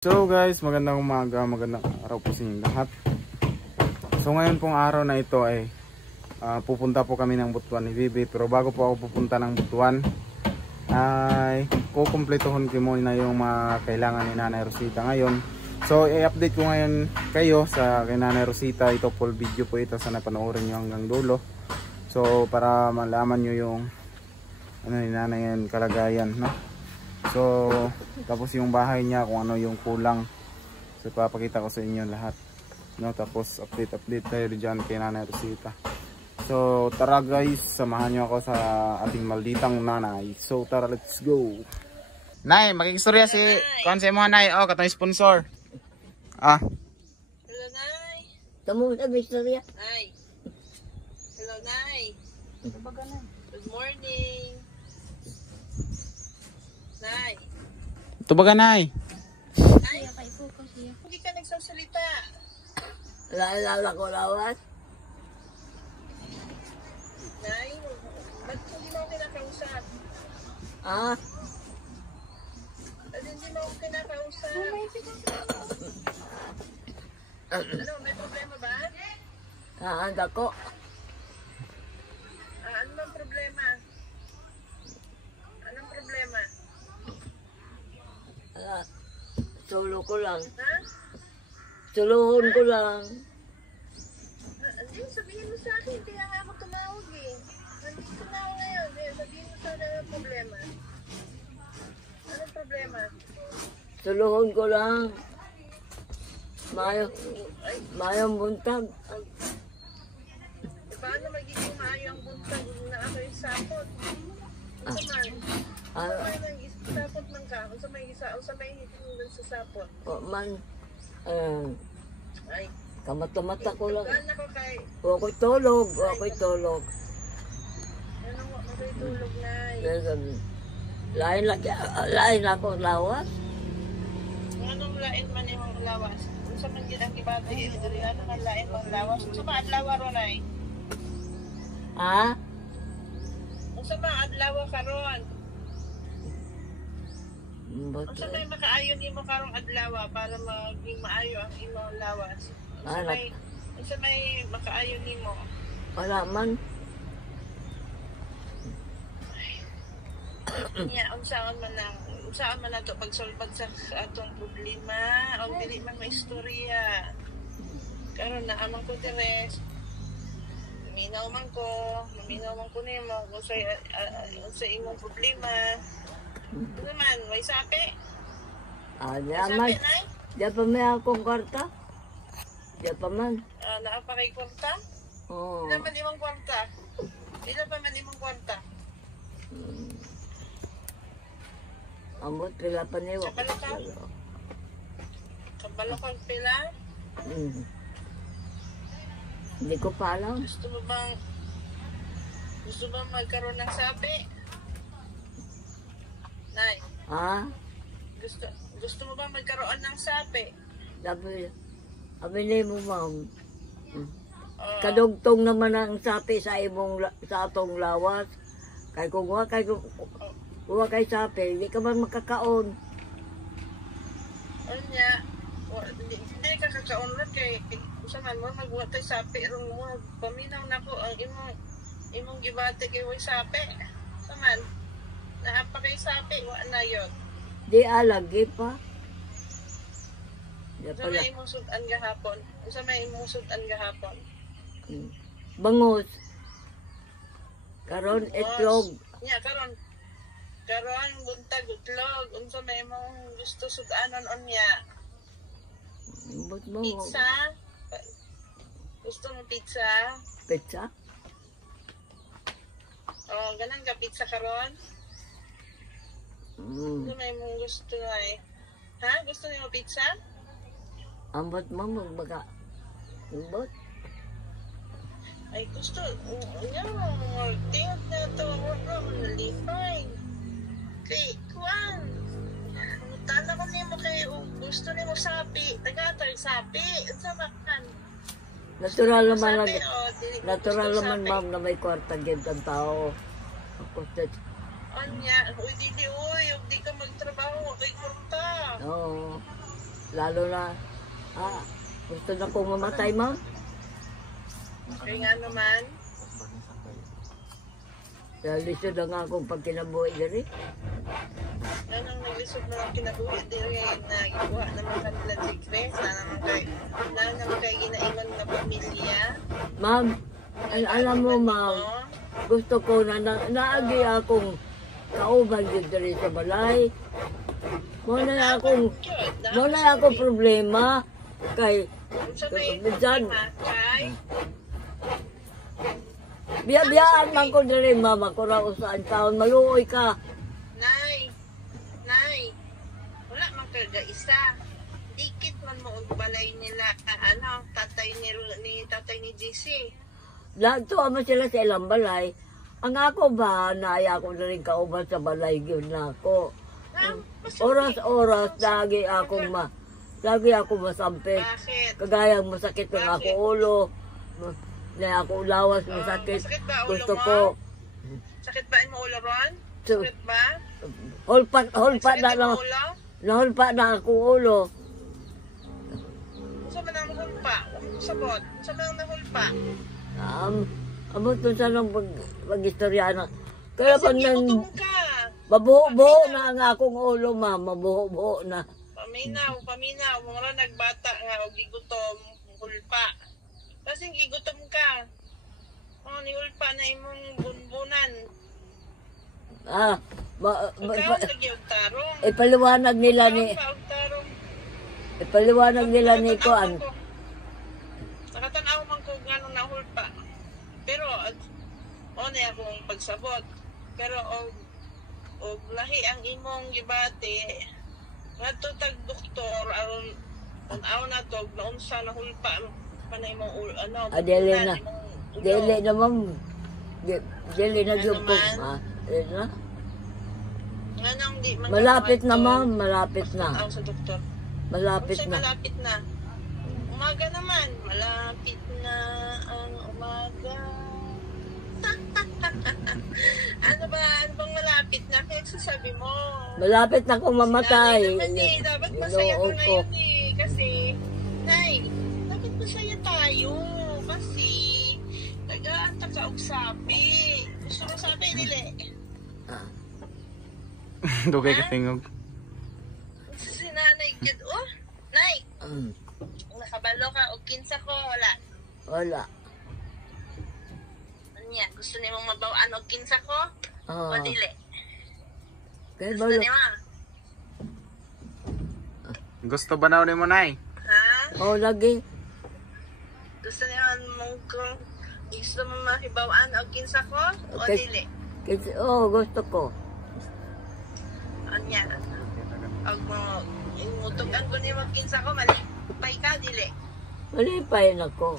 So guys, magandang umaga, magandang araw po sa inyong lahat. So ngayon pong araw na ito ay pupunta po kami ng Butuan ni Bibi. Pero bago po ako pupunta ng Butuan ay kukumpletuhin ko muna yung mga kailangan ni Nanay Rosita ngayon. So i-update ko ngayon kayo sa kay Nanay Rosita. Ito full video po ito, sana panoorin nyo hanggang dulo. So para malaman nyo yung ano ni Nanay yung kalagayan, no? So, tapos yung bahay niya, kung ano yung kulang. So, papakita ko sa inyo lahat. No? Tapos, update tayo dyan kay Nanay Rosita. So, tara guys, samahan nyo ako sa ating malditang nanay. So, tara, let's go. Nay, makikistorya si Konse mo, Nay. Oh, katong sponsor. Hello, Nay. Kamu na istorya? Nay. Hello, Nay. Good morning. Nay. Ito ba ka, Nay? Nay, hindi ka nagsasalita. Lala ko lawas? Nay, ba't hindi mo ako kinakausap? Ba't hindi mo ako kinakausap? Ano, may problema ba? Handa ko. Ano bang problema? Anong problema? Solo ko lang. Ha? Suluhon ko lang. Hindi, sabihin mo sa akin, hindi nga ako tumawag eh. Nandito na ako ngayon, sabihin mo sa akin ang problema. Anong problema? Suluhon ko lang. Mayong buntag. Paano magiging maayo ang buntag na ako yung sapot? Ano man? Ano man ang sapot man ka? Ano sa may hitungan sa sapot? O man, Ay, kamata-mata ko lang. gaan ako kay... Ako'y tulog. Ako'y tulog. Ano mo, ako'y tulog na Lain ako lawas. Anong lain man yung lawas? Kung sa man ginang ibati, ano man lain man lawas? Kung sa mga adlawa ron ay? Kung sa mga adlawa ka ron? Kung sa may makaayon mo karong adlawa para maging maayo ang imong lawas? Kung sa may makaayon mo? Wala man. Unsaan man nato pagsulbad sa atong problema o dili man may istorya karon na amang ko Teres maminaw man ko nimo kung sa imong problema ano naman may sapi Yaman. Diyan pa may akong kwarta. Diyan pa man. Naa pa kay kwarta? Oo. Ilan man imong kwarta? Ilan pa man imong kwarta? Ambot pila pa niyo. Kabalo kang pila? Hindi ko pa alam. Gusto bang magkaroon ng sapi? Nay. Gusto mo bang magkaroon ng sapi? Sabi mo, ma'am. Kadugtong naman ang sapi sa atong lawas. Kay kung huwag kay sapi, hindi ka man makakaon. Ano niya? Hindi ka kakaon rin kay usaman mo magwatay sapi ron mo paminaw na ko ang imong gibate kay way sapi. Saman naapa kay sapi wa na yon. Di alagi pa. Sa may imong sudan gahapon. Sa may imong sudan gahapon. Bangus. Karon itlog. Nya karon buntag itlog. Unsa may imong gusto sudanon unya? Pizza? Gusto mo pizza? Pizza? Ganun ka pizza karon? Ano may mong gusto na eh? Ha? Gusto niyo pizza? Ambot mo magbaga. Ambot? Ay gusto. Tingog na ito. Really fine. Kay, kuwan. Tala ko niyo kayo. Gusto niyo sapi. Tagatay sapi. Sa makan. Natural naman lang. Natural naman, ma'am, na may kwarta game ang tao. Ako, Anya, di ka magtrabaho, kay kwarta. Oo. Lalo na, gusto na kong mamatay, ma'am. Kaya nga naman, Dahil lisod na nga akong pagkinabuhi gani. yan ang naglisod na lang kinabuhi dire na ikuha naman kanilang secret na naman kay ginaingon na pamilya. Ma'am, alam mo, ma'am, gusto ko na naagi akong kauban yun dali sa balay. Muna akong problema kay dyan. Biyabiyaan man ko dali, ma'am, ako raw saan taon, maluoy ka. Nay, wala man karga isa. Dikit man mo og balay nila, tatay ni JC. Lagto naman sila sa ilang balay. Ang ako ba, naaya ko na rin kauban sa balay yun na ako. Oras-oras, lagi akong masampit. Bakit? Kagayang masakit ng ako ulo. Na ako lawas, masakit. Masakit ba ulo Gusto mo? ko. Sakit ba mo ulo ron? So, Sakit ba? Hulpa Sakit na mo ulo? nahulpa na ako ulo. Saan man ang nahulpa? Sabot? Saan man ang nahulpa? Abot doon sa nang pag-istorya na. Kaya pag Sige, nang gutom ka. mabuho-buho na ang akong ulo, ma'am. Mabuho-buho na. Paminaw. Mga nagbata nga o gigutom, hulpa. Kasi gigutom ka. Ni hulpa na imong bunbunan. Ikaw lagi og tarong. Ipaliwanag nila ni... Og tarong. Ipaliwanag nila ni Kuan. Nakatanaw man ko gano'ng nahulpa. Pero, na akong pagsabot. Pero, og lahi ang imong gibati, ngadto tag doktor, aron na to, naunsa na hulpa, panay mong Dili na. Dili na, ma'am. Dili na yung po. Dili na. Malapit na, ma'am. Malapit na. Sa doktor. Malapit Unsay na. malapit na? Umaga naman. Malapit na ang umaga. Ano bang malapit na? Kaya sasabi mo. Malapit na akong mamatay. Naman dapat masaya ko na yun Kasi, Nay, dapat masaya tayo. Kasi, nag-aantaka og sabi. Gusto mo sabi, Dili? Dugay ka tingog. Si Nanay Jud, Nay, nakabalo ka og kinsa ko, wala. Wala. Anya, gusto ni mong mabawaan og kinsa ko? O dili? Kaya Gusto ni mo? Gusto ba na mo, Nay? Ha? Lagi. Gusto ni mong gusto mo makibawaan og kinsa ko? O Okay. dili? Gusto ko. Anya, og mo imutugan ko ni mong kinsa ko, malipay ka, dili? Malipay na ko.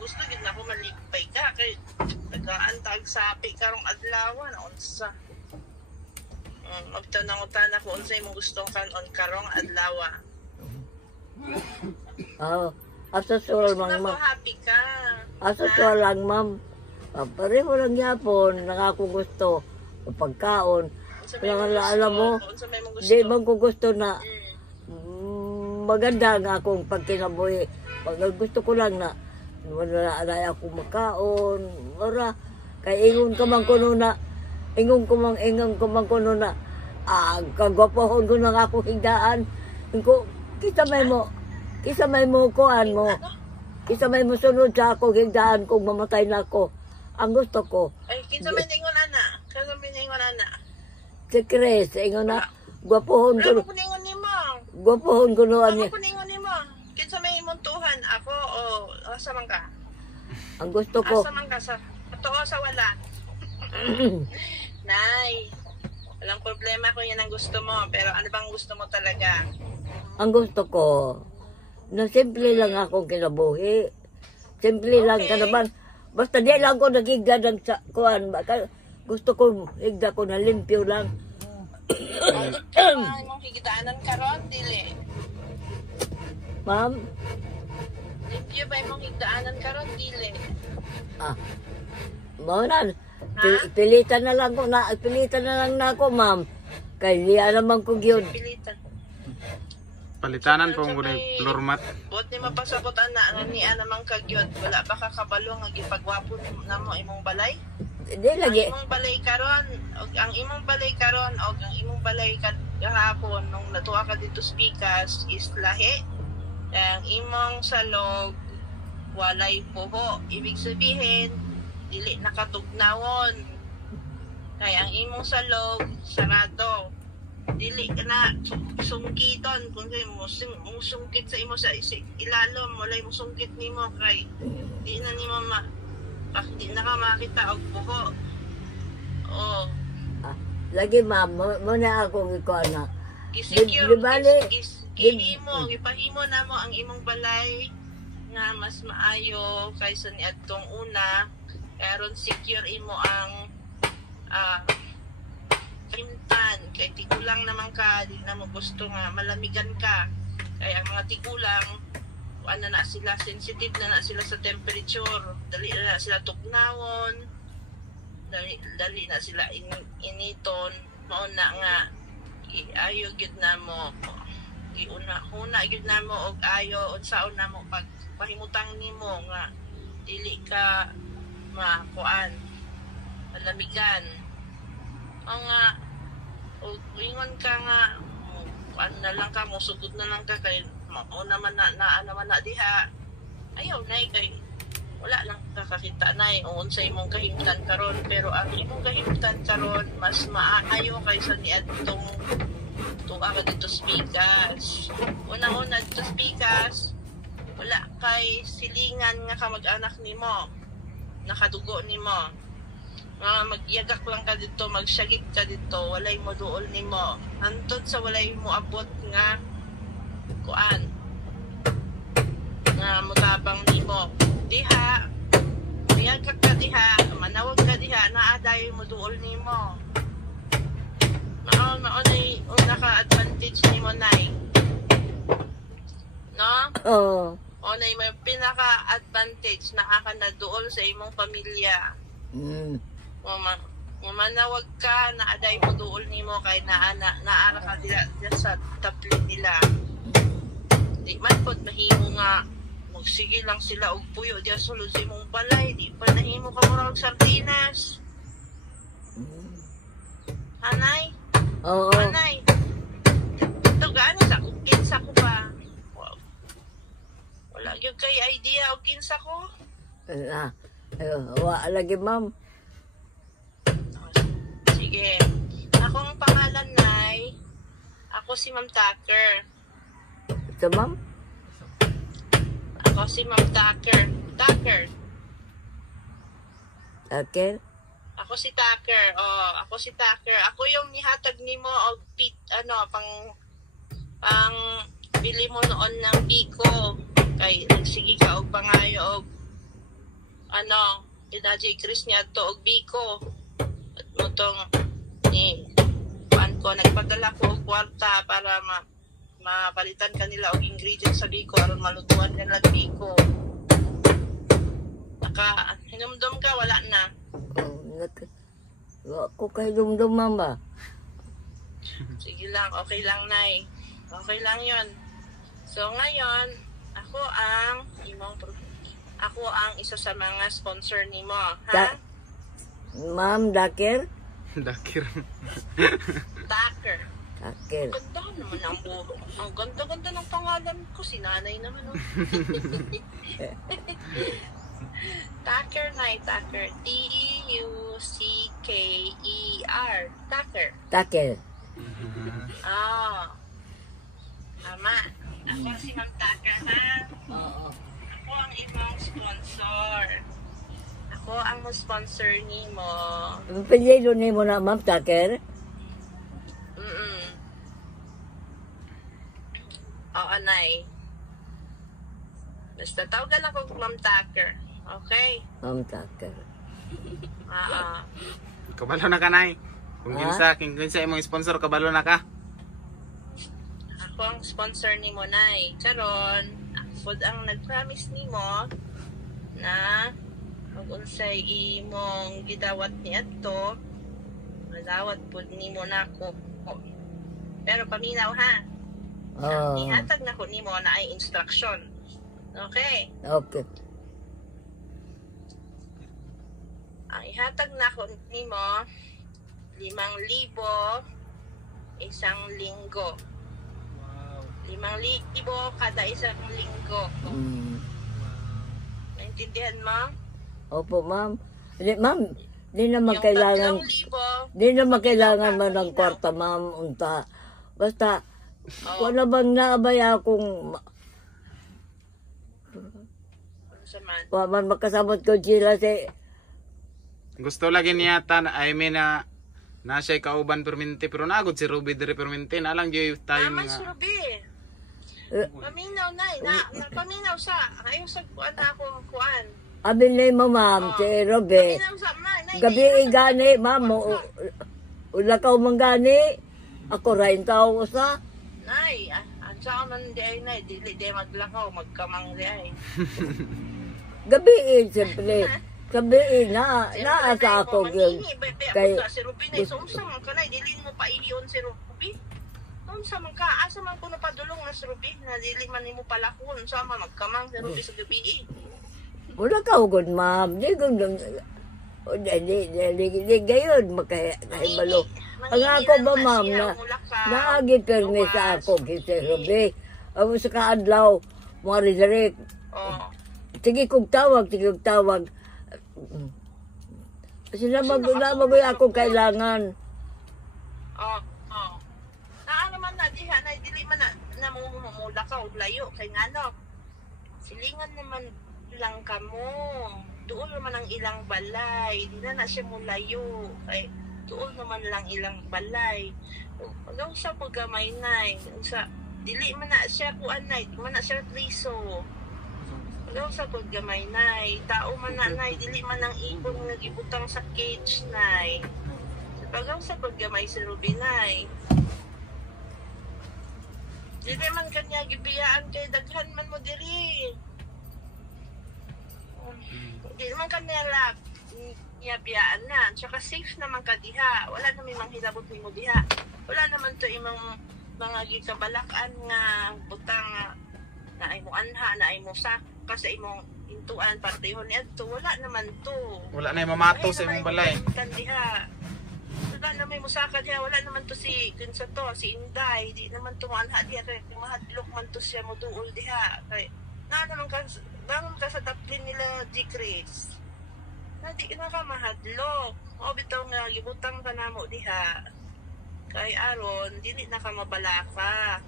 Gusto gid na ko malipay ka kay nagaantag sapi karong adlaw na unsa. Magtanong-utan ako unsay mo gustong kanon karong adlaw. Asasol Gusto na lang, ko ma'am. happy ka. Asasol lang, ma'am. Pareho lang yapon. Nangako gusto. Pagkaon. Unsa may mo Kaya alam mo, gusto? Unsa may mo gusto? di man ko gusto na Mm. maganda nga akong pagkinabuhi. Pag gusto ko lang na wala na ako makaon. Ora, kay ingon ka man kuno na, ingon ko man kuno na, kagwapohon ko na ako higdaan. Ko, kita may mo kuan mo. Kita may mo sunod sa ako higdaan kung mamatay na ako. Ang gusto ko, Ay, kinsa may ningon ana? Kinsa may ningon ana? si Chris, ingon na, gwapohon ko, Ano ko ningon nimo? gwapohon ko no Ano ani. ko ningon nimo? Kinsa may imontuhan ako o asa man ka? Ang gusto ko, Asa man ka sa totoo sa wala? Nay, walang problema kung yan ang gusto mo, pero ano bang gusto mo talaga? ang gusto ko, na simple lang akong kinabuhi. Simple lang ka naman. Basta di lang ko nagigda ng kuan. Gusto ko, higda ko na limpyo lang. Ay, mong higdaanan karon dili. Ma'am, Limpyo ba imong higdaanan karon dili? maunan. Pilitan na lang na ako, ma'am. Kaya di naman ko yun. Pilitan. Palitanan po Sa ang may- floor mat. Buot ni mapasabot ana nga ni namang kagyot. Wala ba kakabalo nga gipagwapo namo imong balay? Di lagi. Ang imong balay karon, og ang imong balay karon og ang imong balay kahapon nung natuwa ka dito sa Pikas is lahi. Ang imong salog walay puho. Ibig sabihin dili nakatugnawon. Kaya ang imong salog sarado. Dili ka na sungkiton kung mo sungkit sa imo sa ilalom walay mo sungkit nimo kay di na nimo di na ka makita og buho. Oh, Lagi ma'am, mo na akong ikaw na. gisecure Di bali- gihimo gipahimo namo ang imong balay nga mas maayo kaysa ni adtong una karon secure imo ang himtan kay tigulang naman ka di na mo gusto nga malamigan ka kay ang mga tigulang ano na sila sensitive na sila sa temperature dali na sila tugnawon dali na sila initon mao na nga ayo gyud namo una gyud namo og ayo unsaon namo pag pahimutang nimo nga dili ka makuan malamigan ang nga o ingon ka nga ano na lang ka musugod na lang ka kay mao naman na diha ayaw na kay wala lang kakakita na o unsa imong kahimtan karon pero ang imong kahimtan karon mas maayo kaysa ni adtong tuwa ka dito sa Pikas. Una dito sa Pikas wala kay silingan nga kamag-anak nimo nakadugo nimo nga magyagak lang ka dito, magsyagit ka dito, walay mo duol nimo. Hantod sa walay mo abot nga kuan. Nga mutabang nimo. Diha, magyagak ka diha, manawag ka diha, naaday mo duol nimo. Maunay una ka advantage nimo nay. No? Oo. Unay may pinaka-advantage na ka na duol sa imong pamilya. Manawag ka na aday mo duol nimo kay naara ka dila sa taplit nila di man pod mahimo nga magsige lang sila og puyo diya sulod sa imong balay di pa nahimo ka murag sardinas anay Oo. anay ito gaano sa kinsa ko ba wala gyud kay idea og kinsa ko Wa lagi ma'am. Sige. Akong pangalan nay, ako si Ma'am Tucker. Ito ma'am? Ako si Ma'am Tucker. Tucker. Okay. Ako si Tucker. Oh, ako si Tucker. Ako yung nihatag nimo og pang bili mo noon ng biko. Kay nagsige ka og pangayo og J. Chris niya to og biko. At motong ni paan ko nagpadala ko og kwarta para mapalitan kanila og ingredients sa biko aron malutuan kanila biko. Naka hinumdum ka wala na. Wa ko kay dumdum ma'am ba? Sige lang, okay lang nay. Okay lang 'yon. So ngayon, ako ang isa sa mga sponsor nimo, ha? Ma'am Daker? Dakir. Tucker. Daker. Ganda naman ang buho. Ang ganda-ganda ng pangalan ko. Si nanay naman, oh. Tucker na Tucker. Tucker. Tucker. Daker. Tama. Ako si Ma'am Tucker, ha? Oo. Ako ang ibang sponsor. Ako ang sponsor nimo. Pinili ni mo na ma'am Daker? Oo, nay. Basta tawagan ako Ma'am Tucker. Okay? Ma'am Daker. Kabalo na ka nay. Kung kinsa imong sponsor kabalo na ka. Ako ang sponsor nimo nay. Karon, ako ang nag-promise nimo na kung unsay imong gidawat ni adto, malawat pud nimo nako. Pero paminaw ha. Ihatag na ko nimo na ay instruction. Okay? Okay. Ang ihatag na ko nimo 5,000 isang linggo. 5,000 kada isang linggo. Naintindihan mo? Opo, ma'am. Ma'am, di naman Yung kailangan, 3,000, di naman kailangan man ng kwarta, ma'am. Unta. Basta, wala bang naabay akong, saman. man makasamot ko sila si, Gusto lagi niya I mean na siya kauban perminti pero nagod si Ruby diri perminti na lang gyud tayo Naman mga surubi. Paminaw na paminaw sa ayaw sa kuan akong kuan. abin na mo, ma'am, si Robe. Paminaw sa Gabi gani, ma'am, ulakaw man gani. Ako rin tao sa. Nay, ang sa man di ay nay, dili di maglakaw, magkamang di ay. Gabi, siyempre. Gabi, naasa ako yun. Kay si Ruby na sumsa man kanay dili mo pa iliyon si Ruby. Sumsa man ka asa man kuno padulong na si Ruby na dili man nimo palakon sama magkamang si Ruby sa gabi. Wala ka ugod, ma'am. Di gundong. Di gayon, makahibalo. Ang ako ba, ma'am, na naagi-permis ako kasi Ruby. Ako sa kaadlaw, mga ridarik. Sige kong tawag. Kasi namagoy ako kailangan. Naano man na, diha na, dili man na mumula ka, layo, kay nga no. Silingan naman lang ka mo. Doon naman ang ilang balay. Di na siya mulayo. Kay doon naman lang ilang balay. Hanggang sa paggamay na, dili man na siya kuan na, di man na siya triso. Hanggang sa paggamay na, tao man na, dili man ang ibon nga gibutang sa cage na. Hanggang sa paggamay si Ruby na. Dili man kanya gibiyaan kay daghan man mo diri. Dili man kanya niya biyaan na. Tsaka safe naman ka diha. Wala naman manghilabot ni mo diha. Wala naman to imong mga gikabalakan nga butang na ay mo anha, na ay mo saka sa imong intuan partihon niadto. Wala naman to. wala na mamato sa imong balay. Diha. Wala naman mo saka diha. Wala naman to si kunsa to, si Inday. Di naman to anha diha. Kaya mahadlok man to siya mo duol diha. Kaya naman ka sa daplin nila G-Chris. Na di na ka mahadlok. O bitaw nga, gibutang ka na mo diha. Kay aron, dili na ka mabalaka.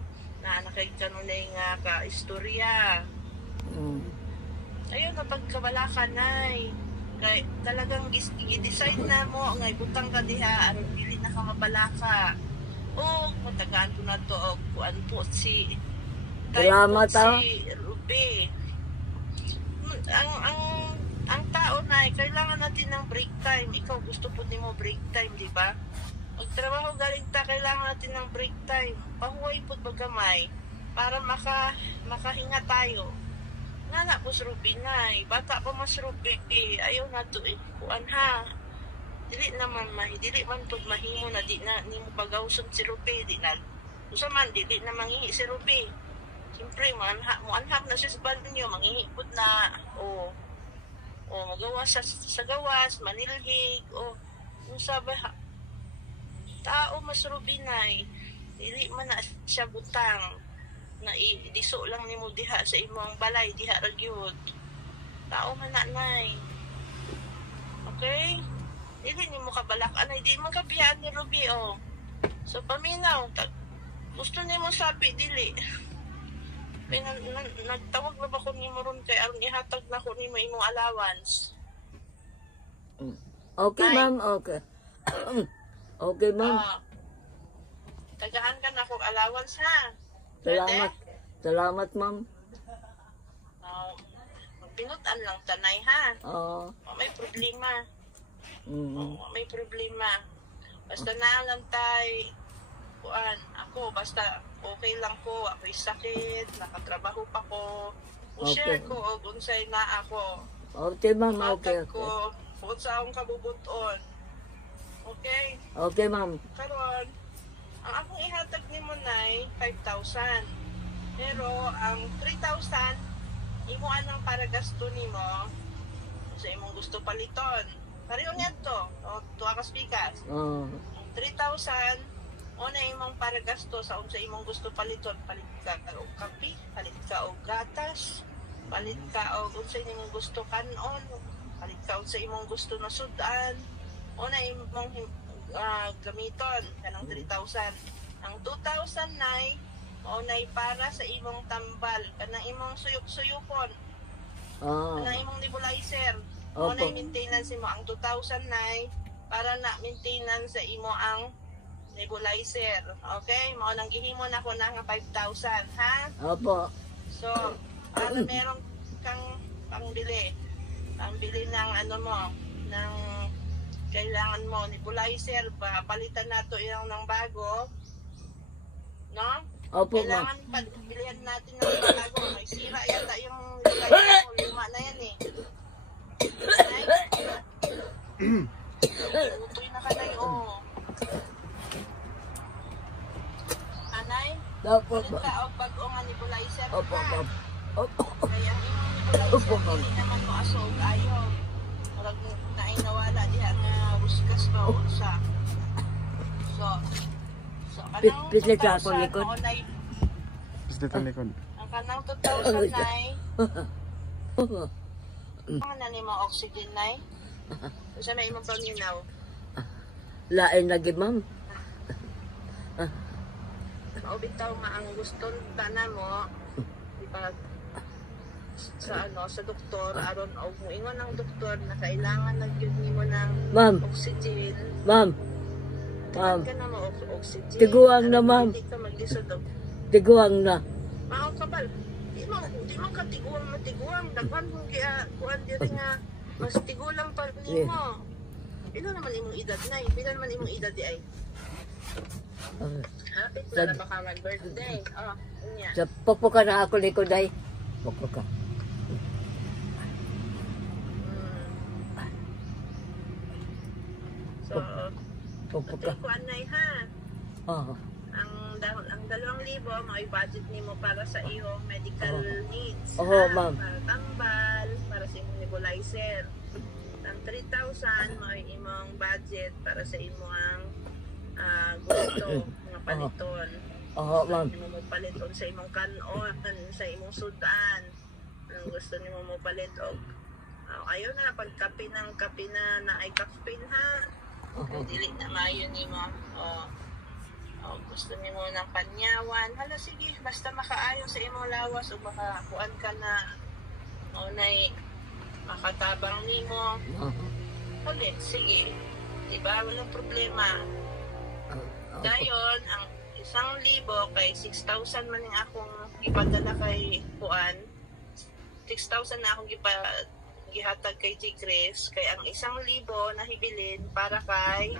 Na nakay kanunay nga ka istorya. Ayun na pagkabalaka nay. Kay talagang i-decide na mo nga ibutang ka diha aron dili na ka mabalaka. O matagaan ko na to og kuan po si Salamat si Ruby. Ang tao na kailangan natin ng break time. Ikaw gusto po nimo break time, di ba? Magtrabaho galing ta, kailangan natin ng break time. Pahuway po bagamay para makahinga tayo. Nga po si Ruby na bata pa mas Ruby ayaw na to kuan ha. Dili man pud mahimo na di na nimo pagawson si Ruby di na. Usa man dili na mangihi si Ruby. Siyempre, muanhap na siya sa banyo, manghihipod na, magawa sa gawas, manilhig, yung sabi, tao mas rubinay, dili man na siya butang, na idiso lang ni mo diha sa imong balay, diha ragyod. Tao man na nay. Okay? Dili ni mo kabalak, anay, di mo kabiyaan ni Ruby, So, paminaw, gusto ni mo sabi, dili. Nagtawag na ba ko ni mo ron kay aron ihatag na ko ni mo imong allowance. Okay, ma'am, okay. Okay, ma'am. Tagaan ka na kong allowance ha. Salamat, ma'am. Magpinutan lang tanay ha. May problema. May problema. Basta na lang tay ako basta okay lang ko, ako'y sakit, nakatrabaho pa ko, share ko og unsay na ako. Okay, ma'am, okay. Ko, kung sa akong kabubuton. Okay? Okay, ma'am. Karon, Ang akong ihatag nimo nay 5,000. Pero ang 3,000 imo anang para gasto nimo sa imong gusto paliton. Pareho nga to. O tuwa ka spikas. Oh. 3,000 o na imong para gasto sa imong gusto paliton. Palit ka og kape, palit ka og gatas, palit ka og sa imong gusto kanon, palit ka og sa imong gusto na sudan, o na imong gamiton kanang 3,000. Ang 2,000 nay o nay para sa imong tambal, kanang imong suyop-suyupon, kanang imong nebulizer. O na maintenance mo ang 2,000 nay para na maintenance sa imo ang nebulizer. Okay? Mao nang gihimo na ko na nga 5,000, ha? Opo. So, para meron kang pangbili ng ano mo, ng kailangan mo nebulizer, palitan nato yung ng bago, no? Opo, kailangan pagbilihan natin ng bago. May sira yata yung nebulizer mo, luma na yan eh. Anay? Utoy na ka na yun. Anay? Opo, Palit ka o bago nga nebulizer ka. Opo, opo. Kaya yung nebulizer, hindi naman mo asog ayaw. Marag nainawala diha nga ruskas ba o sa. So kanang Pislit ka ako 2,000 likod. o nay, Dito likod. ang kanang 2,000 nay, ang nani mo oxygen nay. Sa may imong paminaw. Lain lagi, ma'am. Maubitaw nga ang gusto na mo ipag sa sa doktor aron og moingon ang doktor na kailangan nagyud nimo ng Ma'am. oxygen. Ma'am. Ma'am. Ka na mo oxygen. Tiguang na, ma'am. Hindi ka maglisod og Tiguang na. mao kabal. Di mo ka tiguang matiguang daghan mo kuan diri nga mas tigulang pa nimo. Pila naman imong edad nay? Pila naman imong edad di ay? Hapit na na baka mag-birthday. Oh, unya. Sa pokpo ka na ako likod ay. Pokpo ka. So, Pokpo ito ka. ko anay ha. Oh. Ang 2,000 mo ay budget nimo para sa iyong medical needs. Oo, ha? ma'am. Para tambal, para sa imong nebulizer. Ang 3,000 mo ay imong budget para sa imong gusto mga paliton. Oo, ma'am. Gusto nimo mo paliton sa imong kanon, sa imong sudan. Ang gusto nimo mo palit og ayaw na pagkape na ay caffeine ha. Dili na maayo nimo. Gusto nimo ng panyawan. Hala sige, basta makaayo sa imong lawas o makakuan ka na nay makatabang nimo. Ulit, sige. Diba? Walang problema. Dayon, ang 1,000 kay 6,000 man yung akong ipadala kay Juan. 6,000 na akong gihatag kay J. Chris. Kay ang 1,000 na hibilin para kay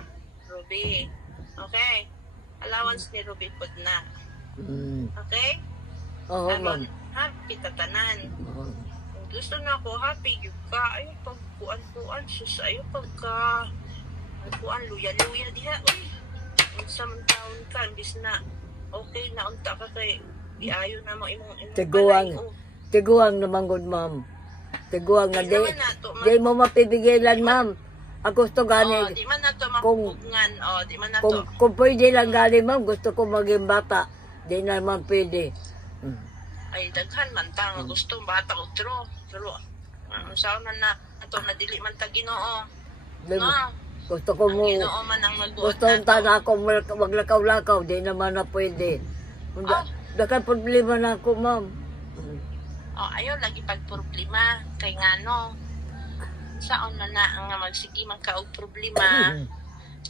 Ruby. Okay? Allowance ni Ruby pod na. Okay? Oo, ma'am. Happy tatanan. Gusto na ako, happy yun ka. Ayaw pagkuan-kuan. Sus, ayaw pagka kuan, luya-luya diha. Uy, taon ka, imbis na okay na unta ka kay iayo na mo imong Tiguang naman good, ma'am. Tiguang na di mo mapipigilan, ma'am. Ako gusto gani. Di man na to mapupungan. Di man na to. Kung pwede lang gani, ma'am, gusto ko maging bata. Di naman pwede. Ay, daghan man ta nga gusto bata o pero saan na ato nadili man ta Ginoo. No. Gusto ko mo. Ginoo man ang magbuot. Gusto ta na ako maglakaw-lakaw, di naman na pwede. Dakan problema na ako, ma'am. Ayaw lagi pagproblema kay ngano. Saon na nga magsigi man ka og problema.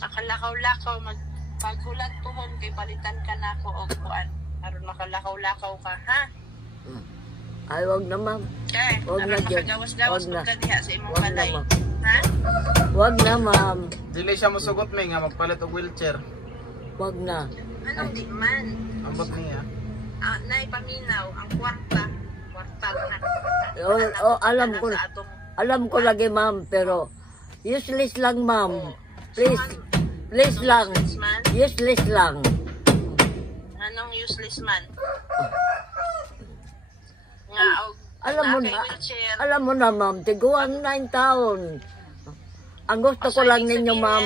Makalakaw-lakaw magpagulat tuhon kay palitan ka na ako og kuan. Aron makalakaw-lakaw ka, ha? Ay, wag na, ma'am. Okay. Wag na, Jed. Gawas-gawas Wag na. ka diha sa imong Wag na, balay. ma'am. Ha? Wag na, ma'am. Dili siya musugot may nga magpalit og wheelchair. Wag na. Anong di man? Ambot niya. Nay paminaw ang kwartal na. Alam ko. Alam ko lagi, ma'am, pero useless lang, ma'am. Please lang. Useless lang. Anong useless man? Nga, og Alam mo kay na, wheelchair. alam mo na ma'am, tiguan 9 taon. Ang gusto ko lang ninyo ma'am,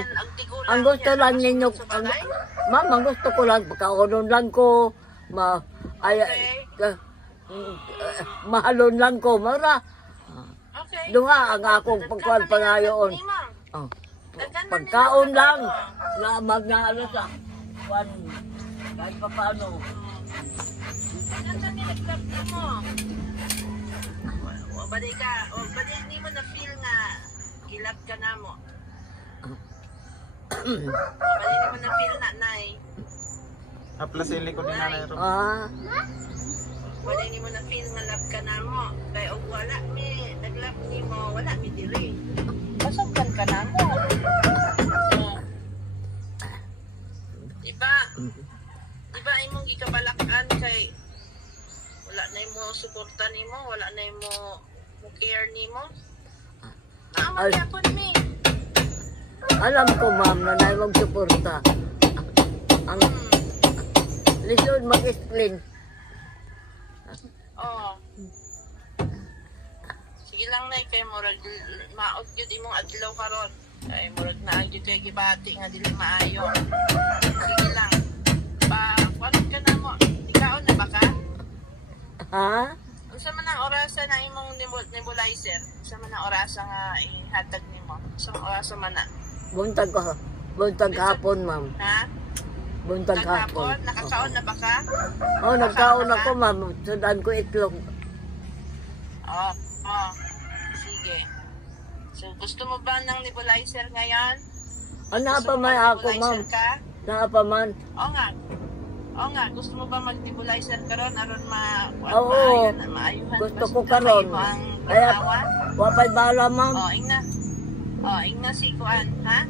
ang gusto lang ninyo, ma'am, ang gusto ko lang, pagkaunon lang ko, mahalon lang ko, mara. Okay. Duha ang akong pagkuhan pa ngayon. Oh. Pagkaon lang, na magnaalo sa, kahit pa paano. Ganda ni nag-club mo. Baday ka, o baday hindi mo na-feel nga kilap ka na mo. Baday hindi mo na-feel na, nay. Aplas yung likod ni nanay ro. Baday hindi mo na-feel nga love ka na mo. Kaya og wala mi, nag-love ni mo, wala mi diri. Pasagkan ka na mo. Diba imong gikabalakan kay wala na imo suporta nimo, wala na imo care nimo. Naamang yapon mi. Alam ko ma'am na naay magsuporta. Ang lisod mag-explain. Oo. Sige lang na kay murag maot gyud imong adlaw karon. Ay murag na gyud kay gibati nga dili maayo. Sige lang. Paano ka na mo? Ikaw na ba ka? Ha? Unsa man ang orasa na imong nebulizer? Unsa man ang orasa nga ihatag nimo? Unsa man orasa man na? Buntag hapon ma'am. Ha? Buntag hapon. Nakakaon na ba ka? Oh, nagkaon ako ma'am. Sudan ko itlog. Oh. Sige. So gusto mo ba ng nebulizer ngayon? Ano pa man ako ma'am? Na pa man. Oo nga, gusto mo ba mag-nebulizer karon aron Oo. maayuhan? Gusto ko karon. Kaya wapay bala ma'am. Ingna si Kuan, ha?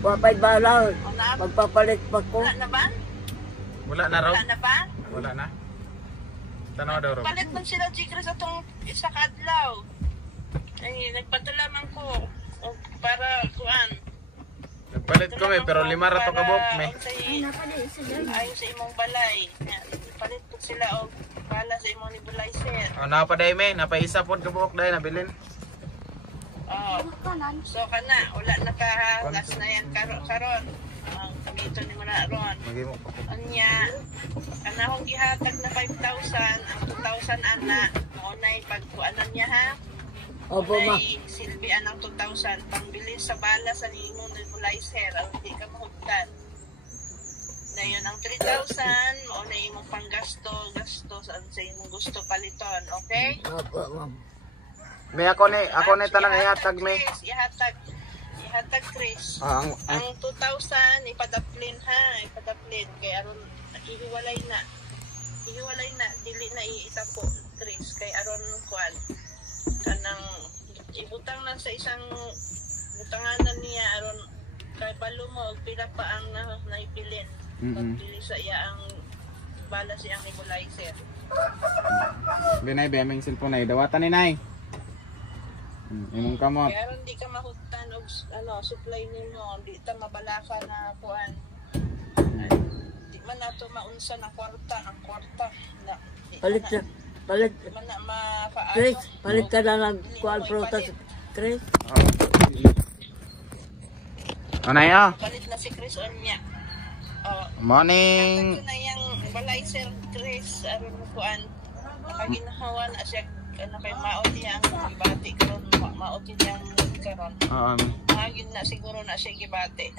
Wapay bala. O na, Magpapalit pa ko. wala na ba? Wala na raw. Wala na ba? Wala na. Tanaw daw raw. Palit man sila Chikres atong isa kadlaw. Ay, nagpadala man ko. O, para Kuan. Nagpalit ko pero 5 ra to ka buok me. Ayon sa imong balay. Palit po sila og bala sa imong nebulizer. Oh, napaday me, napaisa pod ka buok dai nabilin. So kana, wala na ka last na yan karon. Ang kamito ni mo na ron. Magimo. Anya, kanahong gihatag na 5,000, ang 2,000 ana, maunay pagkuanan niya ha. Opo ma. Maunay silbian ang 2,000 pangbili sa bala sa imong nebulizer, ang hindi ka mahugtan. Na yun ang 3,000, maunay imong panggasto sa imong gusto paliton, okay? Opo ma'am. Me ako ni tanang ihatag me. Ihatag Chris. Ang Ang 2,000 ipadaplin ha, ipadaplin kay aron ihiwalay na. Dili na iitapo Chris kay aron kuan. Kanang ibutang na sa isang butanganan niya aron kay balo mo og pila pa ang naipilin. Pagdili sa iya ang bala siyang nebulizer. Binay bemeng cellphone ay dawatan ni nay. Imong kamot. Kaya ron di ka mahuttan og supply nimo, di ta mabalaka na kuan. Di man nato maunsa ng kwarta, ang kwarta na. Palit Di man na mapaano. Chris, palit ka na lang kuan prutas. Chris. Anay ah. Palit na si Chris on niya. Morning. Ito na yung balizer Chris aron mo kuan. Nakaginahawa na siya kay maot niya ang gibati karon, maot niya ang karon. Hagin na siguro na siya gibati.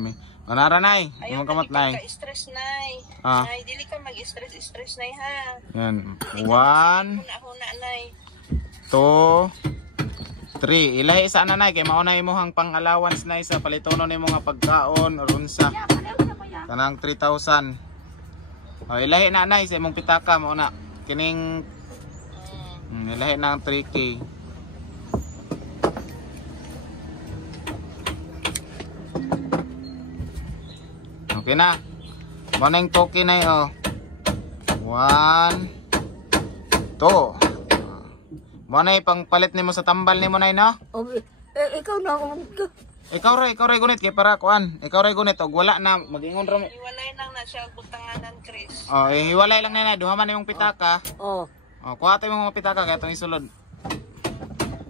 Mi. Manara nay, Ayaw imong kamot nay. Stress nay. Nay, dili ka mag-stress nay ha. Yan. 1 Huna nay. 2 3. Ilahi sa ana nay kay mao na imong pang allowance nay sa palitonon nimo nga pagkaon or unsa. Kanang 3,000. Ilahi na nay sa imong pitaka mao na. Kining ilahi na ang 3K. Okay na. Manang token na oh. 1 2. Manay pang palit nimo sa tambal nimo nay no? Ikaw na Ikaw ray gunit kay para kuan. Ikaw ray gunit og wala na mag-ingon ra mo. Iwalay lang na siya butanganan, Chris. Oh, hiwalay lang na duha man imong pitaka. Oh. Oh, kuha tayo mga pitaka kay atong isulod.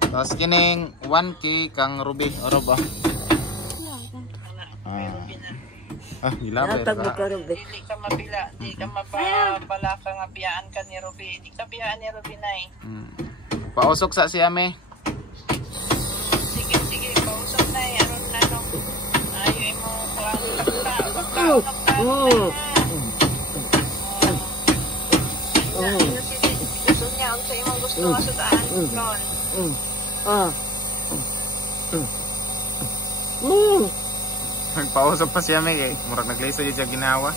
Tapos kining 1K kang Ruby oro ba? Gilabay Natag mo ka, Ruby. Dili ka mapila, di ka mapabala ka nga biyaan ka ni Ruby. Di ka biyaan ni Ruby na eh. Pausok sa siya me. Sige, pausap na eh. Aron na nung ayaw mo kuhaan lakta. Gusto niya, kung sa imong gusto masudaan. Nagpausap pa siya me kay murag naglayso siya ginawa.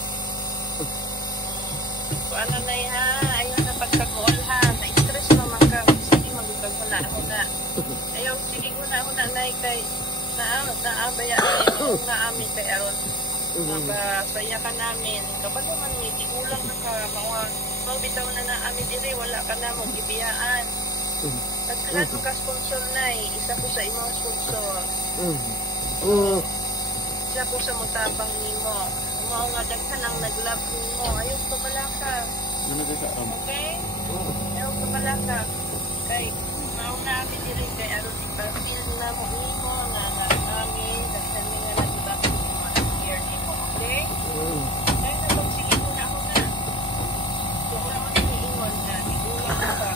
Ano na ha, ayaw na pagkagool ha. Na-stress naman ka. Sige, magugag mo na. Ayaw, sige ko na na kay naabaya na amin kay Aron. Mabasaya ka namin. Kapag naman may tigulang na ka, magbitaw na amin dire, wala ka na mong ibiyaan. Tagkahan mo ka sponsor na isa ko sa imong sponsor. Isa ko sa mutabang nimo. Mao nga daghan ang naglove nimo. Ayaw ka malaka. Okay? Ayaw ka malaka. Kay mao na amin dire kay Aron ipapil na mo nimo nga kami daghan nga naglove nimo ang year nimo. Okay? Kaya sige mo na ako na. So wala man iingon na tigulang ka.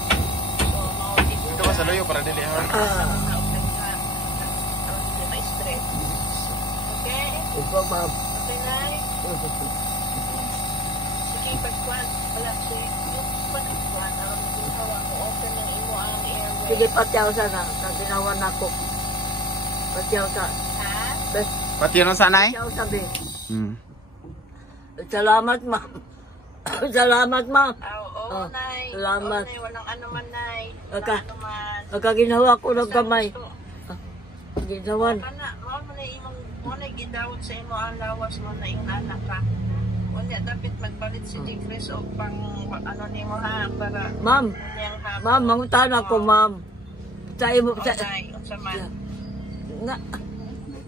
So mao tigulang. Ito ba sa loyo para dili ha? Ito, ma'am. Okay, Nay? Sige, pagkuhan. Wala, sige. Pagkuhan. Alam mo, ginawa ko. Open ng imo ang airway. Sige, patyaw sana. Ginawan ako. Patyaw sa. Ha? Pati yun ang sanay? Patyaw sabi. Salamat, ma'am. Salamat, ma'am. Oo, Nay. Salamat. Oo, Nay. Walang ano man, Nay. Aka. Walang ano man. Nagkaginawa ko ng kamay. Ginawan. Kana, mo na imong mo na gidawat sa imo ang lawas mo na yung anak ka. Wala dapat magbalit si Chris o pang ano nimo ha para Ma'am. niyang hapon. Ma'am, mangutan ako, ma'am. Sa imo sa Nay, unsa man.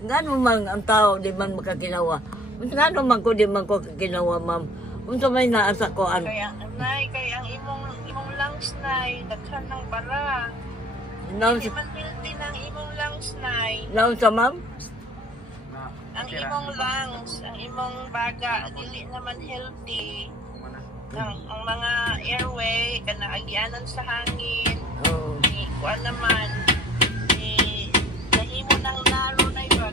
nga man ang tao di man makaginawa. Nga man ko di man ko ginawa, ma'am. Unsa may naa sa koan? Kaya Nay, kay ang imong lungs, Nay, daghan ng bara. Naon Hindi man healthy ng imong lungs, Nay. naon sa ma'am? Ang imong lungs, ang imong baga, dili naman healthy. Ang mga airway, kanaagianan sa hangin, Oh. kuan naman, nahimo ng naro na iba.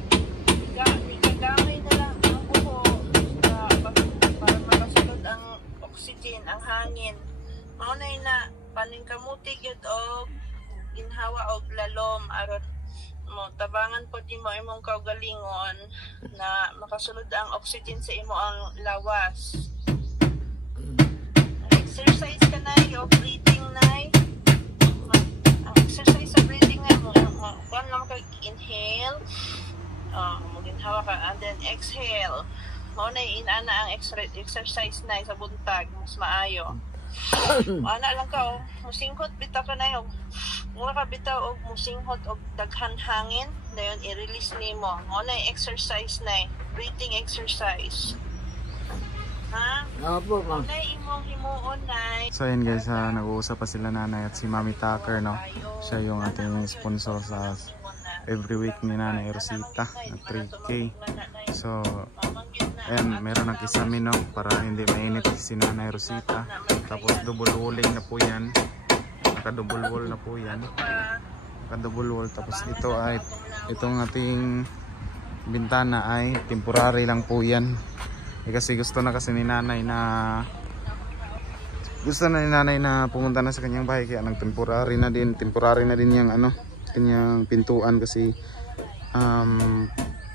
Igagamay na lang ang buho para makasulod ang oxygen, ang hangin. Maunay na, paningkamuti yun o ginhawa o lalom, aron mo tabangan po di mo imong kaugalingon na makasulod ang oxygen sa imo ang lawas. Exercise ka na o breathing na ang exercise sa breathing na mo kuan lang ka inhale maginhawa ka and then exhale mo na inana ang exercise na sa buntag mas maayo. Ana lang ka musinghot bitaw ka na mura ka bitaw og musinghot og daghan hangin dayon i-release nimo mo na exercise na breathing exercise ha Opo, ma'am. na imong himuon na. So yun guys, nag-uusap pa sila nanay at si Mami Tucker, no? Siya yung ating sponsor sa every week ni Nanay Rosita na 3K. So ayan, meron ng kisame, no? Para hindi mainit si Nanay Rosita. Tapos double walling na po yan. Naka-double wall na po yan. Naka-double wall. Tapos ito ay itong ating bintana ay temporary lang po yan. Kasi gusto na kasi ni nanay na pumunta na sa kanyang bahay kaya nang temporary na din yung kanyang pintuan kasi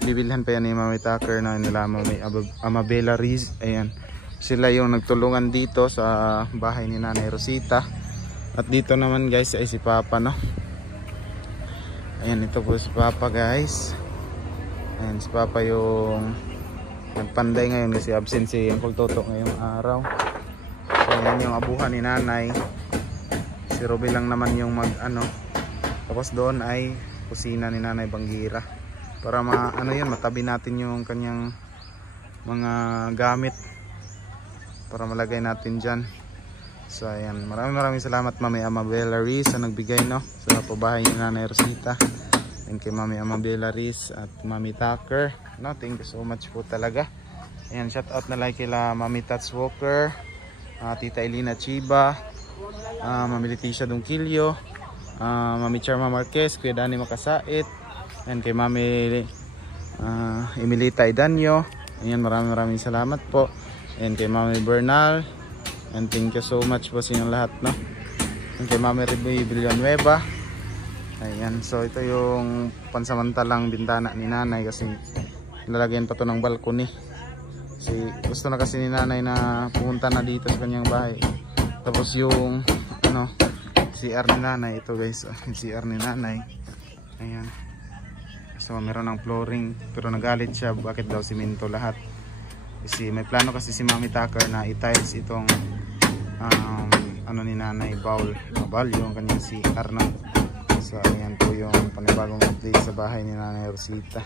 bibilhan pa yan ni Mami Tucker na nila Mami Amabela Riz. Ayan, sila yung nagtulungan dito sa bahay ni Nanay Rosita. At dito naman guys ay si Papa, no? Ayan, ito po si Papa guys. Ayan, si Papa yung nagpanday ngayon kasi absent si Uncle Toto ngayong araw. So yan yung abuhan ni nanay. Si Ruby lang naman yung tapos doon ay kusina ni Nanay Banggira. para ano yun, matabi natin yung kanyang mga gamit para malagay natin dyan. So ayan, maraming salamat Mami Amabela Riz sa nagbigay, no, sa pabahay ni Nanay Rosita. Thank you Mami Amabela Riz at Mami Tucker, no, thank you so much po talaga. Ayan, shout out na lang kila Mami Tats Walker, Tita Elina Chiba, Mami Leticia Dungkilyo, Mami Charma Marquez, Kuya Dani Makasait, and kay Mami Emilita Idanyo. Ayan, maraming salamat po. And kay Mami Bernal, and thank you so much po sa inyong lahat, no. And kay Mami Riby Villanueva. Ayan, so ito yung pansamantalang bintana ni Nanay kasi lalagyan pa to ng balcony. Kasi gusto na kasi ni Nanay na pumunta na dito sa kanyang bahay. Tapos yung ano, CR ni Nanay, ito guys, yung CR ni Nanay. Ayan. So meron ng flooring pero nagalit siya, bakit daw simento lahat. Kasi may plano kasi si Mami Tucker na i-tiles itong ano ni Nanay, bowl yung kanyang CR, no? So ayan po yung panibagong update sa bahay ni Nanay Rosita.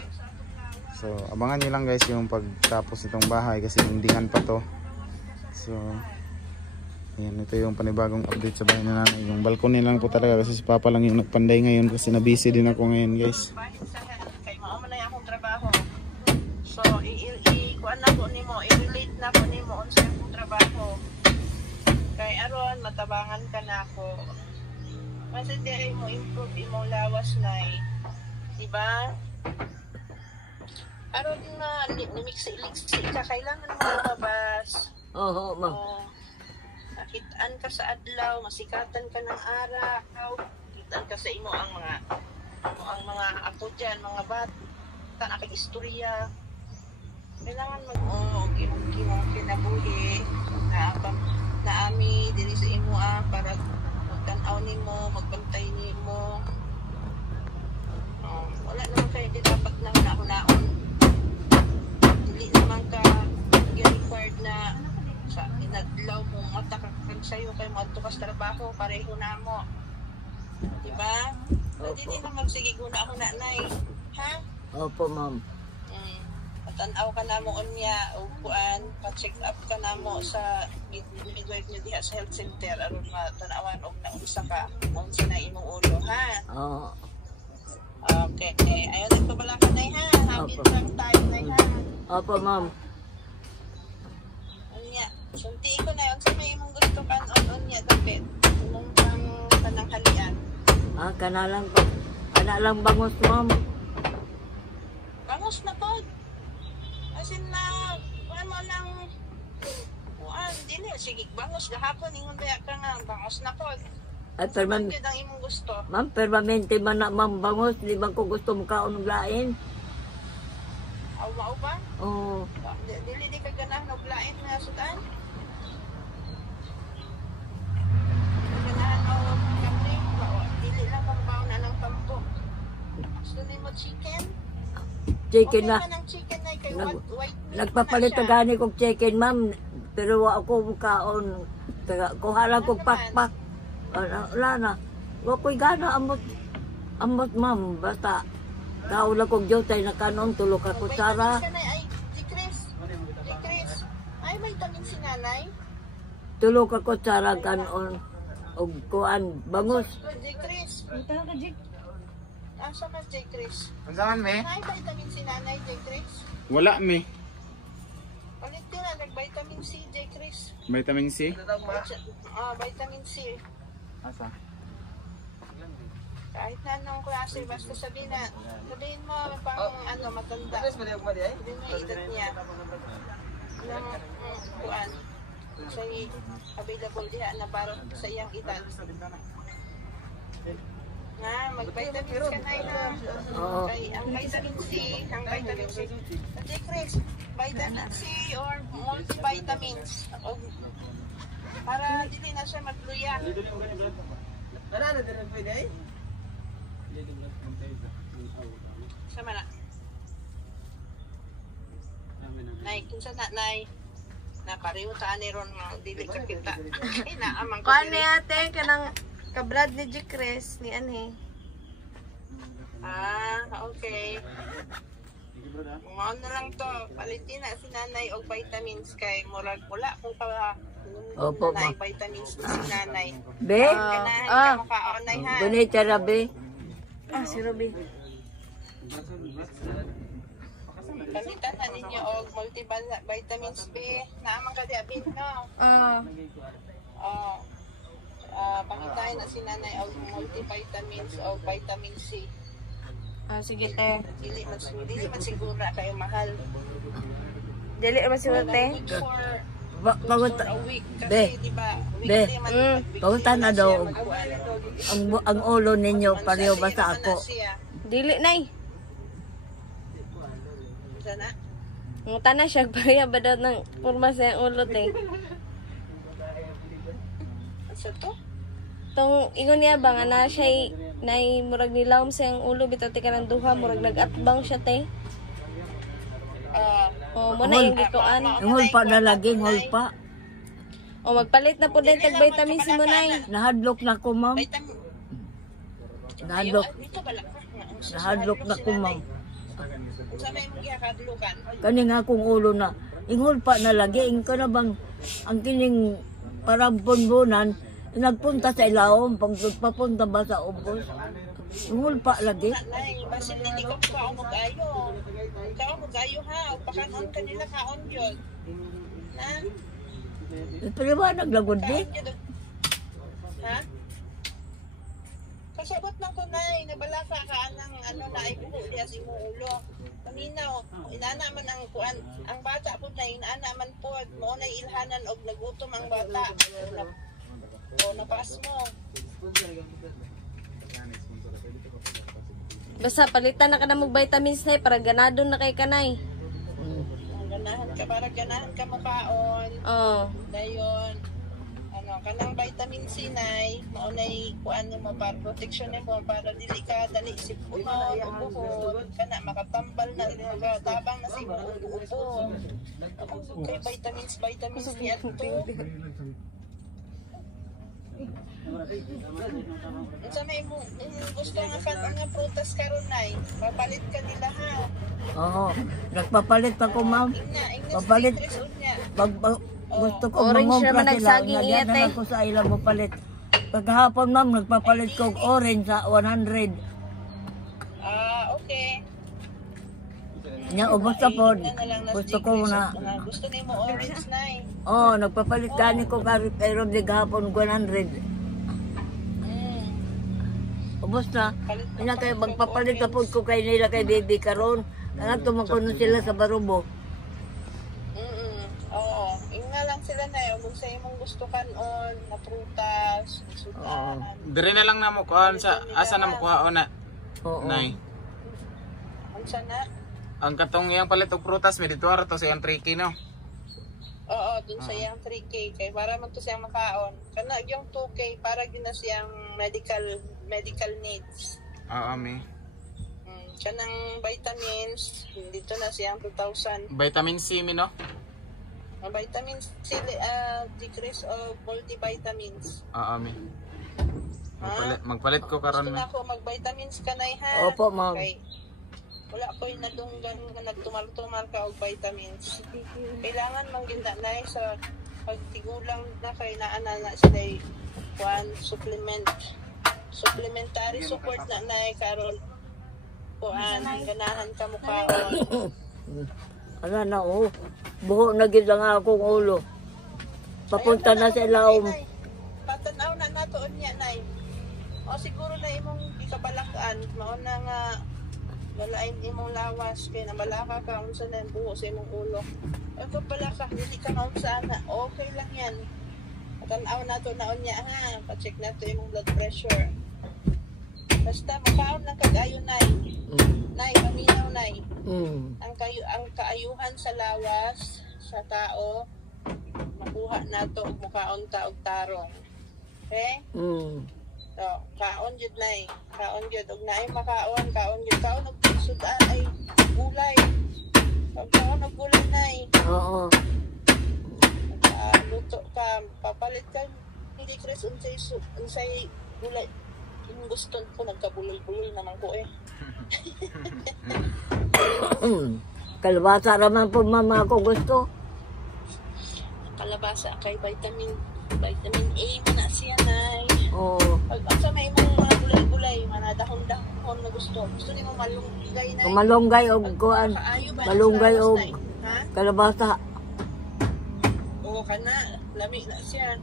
So abangan nyo lang guys yung pagtapos itong bahay kasi hindingan pa to. So ayan, ito yung panibagong update sa bahay ni Nanay. Yung balcony lang po talaga kasi si Papa lang yung nagpanday ngayon kasi na-busy din ako ngayon guys. Kay mao man ay akong trabaho. So kuan na ko nimo, i-relate na ko nimo unsa akong trabaho. Kay aron matabangan ka na ako. Mas di mo improve imo lawas nay. Diba? Aron na nimiksi-liksi ka, kailangan mo lumabas. Oo, ma'am. Nakitaan ka sa adlaw, masikatan ka ng araw, kitaan ka sa imo ang mga apo dyan, mga bata, aking istorya. Kailangan imong kinabuhi na ami diri sa imo para magtanaw nimo, magbantay nimo. Wala naman kayo di dapat na hunaon. Dili naman ka required na sa inadlaw mo matakan sa'yo kayo magtukas trabaho, pareho na mo. Diba? Hindi naman sige guna ako nanay. Ha? Opo, ma'am. Tanaw ka na mo unya o kuan, pa-check up ka na mo sa midwife nyo diha sa health center aron matanawan og naunsa ka, naunsa na imong ulo, ha? Oo. Okay. Ayaw nagpabala ka na ha. Happy lang tayo na ha. Opo, ma'am. Unya, sunti ko na yun. Sa may imong gusto ka unya dapat. Imong pang pananghalian. Kanalang bangus, ma'am. Bangus na po. As in na, ano lang, dili, sige, bangus, gahapon, ingon kaya ka nga, bangus na po. Ay, ang imong gusto. Ma'am, permanente man na, ma'am, bangus, di ba ko gusto makaon ng lain? Aw ba? Oo. Dili di ka ganahan ng lain na sudan? Ganahan ng kamri, dili lang kang baon na ng tampo. Gusto mo chicken? Chicken na. Chicken na kay white meat. Nagpapalit na gani kong chicken, ma'am. Pero ako kaon. Kuha lang kong pakpak. Wala na. Wako'y gana amot, ma'am. Basta kaon lang kong jotay na kanon. Tulog ka kutsara. Ay, Chris. Ay, vitamin si nanay. Tulog ka kutsara kanon. O kuan, bangus. Chris. Asa ka, Chris? Ang saan me? Ay, vitamin si nanay, Chris. Wala me. Ulit din na, nag-vitamin C, Chris. Vitamin C? Vitamin C. Asa? Kahit na anong klase, basta sabihin mo pang matanda. Sabihin mo edad niya. Ng kuan. Sa available diha na para sa iyang edad. Na, mag-vitamins ka na yun. Ang vitamin C, Hindi, Chris, vitamin C or multivitamins. Para dili na siya magluya. Sama na. Nay, kinsa na, Nay? Napariw ta ni ron dili ka kita. Kuan ni ate kanang kabrad ni Chris ni ani. Okay. Mga ano lang to, palitin na si nanay og vitamins kay murag wala kung pa Opo, nanay ma. vitamins na si nanay. Be? Ganahan ka makaonay ha. Bonita na, be. Si Ruby. Palitan na ninyo og multivitamins B. Naamang ka diabit, no? Pangitahin na si nanay og multivitamins o vitamin C. Sige, te. Dili man sigura kayo mahal. Dili ba si Good te? for Pagunta. a week. Be. Kasi di ba, Be. weekly man. Pagunta na daw. Ang ulo ninyo, pareho ba sa ako? Dili, nay. Sana? Ang tanan siya, pareha ba daw ng forma sa ulo, te? Sa to? Tong ingon niya ba nga na siya nay murag nilawom sa ang ulo bitaw ka ng duha murag nagatbang siya te. Mo na yung gikuan. Hulpa na lagi, hulpa. Magpalit na po din tag vitamins mo nay. Nahadlok na ko, ma'am. Vitamin. Nahadlok. Dito bala. Nahadlok na ko, ma'am. Sa may mga gihakadlukan. Kani nga kong ulo na. Hulpa na lagi. Ing ka na bang ang kining parang bunbunan, nagpunta sa ilawom, pag papunta ba sa ubos? Hulpa lagi. Nay, basin hindi ko kaon mag-ayo. Kaon mag-ayo ha. Pakanon kanila kaon yun. Na? Pero ba naglagod di? Kaon yun. Ha? Kasabot lang ko, Nay. Nabalaka ka ng ano na ay buho diya si mo ulo. Paminaw, inana man ang kuan. Ang bata po na inana man po. Mo na ilhanan og nagutom ang bata. O napas mo. Basta palitan na ka na mag vitamins nay para ganado na kay kanay. Ganahan ka para ganahan ka makaon. Dayon. Ano kanang vitamin C nay, mao nay kuan mo para protection mo para dili ka dali isip uno ug buhod kana makatambal na tabang na si ubo. Kay vitamins C ato. Sa may mo gusto nga nga prutas karon nay, papalit ka nila ha. Oo. Nagpapalit ako, ma'am. Papalit. Gusto ko orange naman mamumpra sila. nagsaging Nagyan iyate. na ko sa ilang mapalit. Pagkahapon, ma'am, nagpapalit ko og orange sa 100. Okay. Nya ubos na po. Gusto ko na. Gusto ni mo orange nay. Nagpapalit gani ko pero di gahapon 100. Ubos na. Ina kay magpapalit na po ko kay nila kay baby karon. Nga tumakuno sila sa Barubo. Oo. Inga lang sila na yun. Kung sa imong gusto kanon, na prutas, sudahan. Dire na lang na mo kuhaan sa asa na mo kuhaon na. Oo. Nay. Ang sana? Ang katong iyang palit og prutas may dito ara to sa iyang tricky no. Oo, dun sa iyang 3K. Kay para man to siyang makaon. Kana yung 2K, para yun na siyang medical needs. Oo, mi. Kanang vitamins, dito na siyang 2,000. Vitamin C mi no. Ang vitamins, decrease of multivitamins. Oo, mi. Magpalit ko karon Gusto mi. na ako mag-vitamins ka na ha. Opo, ma'am. Okay. Wala ko yung nadunggan nga nagtumal-tumal ka og vitamins. Kailangan mangginda na sa pagtigulang na kay naana na sila supplementary support na karon kuan ganahan ka mukaon. Ala na buho na gid lang akong ulo. Papunta na sa ilawom. Patanaw na natoon niya nay. O siguro na imong ikabalakan mao na nga walain imong lawas kay nabalaka ka unsa na buho sa imong ulo. Ay kung balaka dili ka unsa na okay lang yan. Patanaw nato naon niya ha. Pa-check nato imong blood pressure. Basta makaon lang kag-ayo nay. Nay, paminaw nay. Ang kaayuhan sa lawas sa tao makuha nato og mukaon ta og tarong. Okay? So, kaon jud nay. Kaon jud og naay makaon, kaon jud kaon og sudan ay gulay. Pag kaon og gulay nay. Oo. Luto ka, papalit ka hindi kres unsay gulay. Yung gusto ko, nagkabulol-bulol naman ko eh. Kalabasa naman po mama ko gusto. Kalabasa kay vitamin A mo na siya, nay. Oo. Pag sa may mga gulay-gulay, mga dahon-dahon na gusto. Gusto niyo malunggay na. Malunggay o kuan. Malunggay o Ha? kalabasa. Oo, kana. Lami na siya.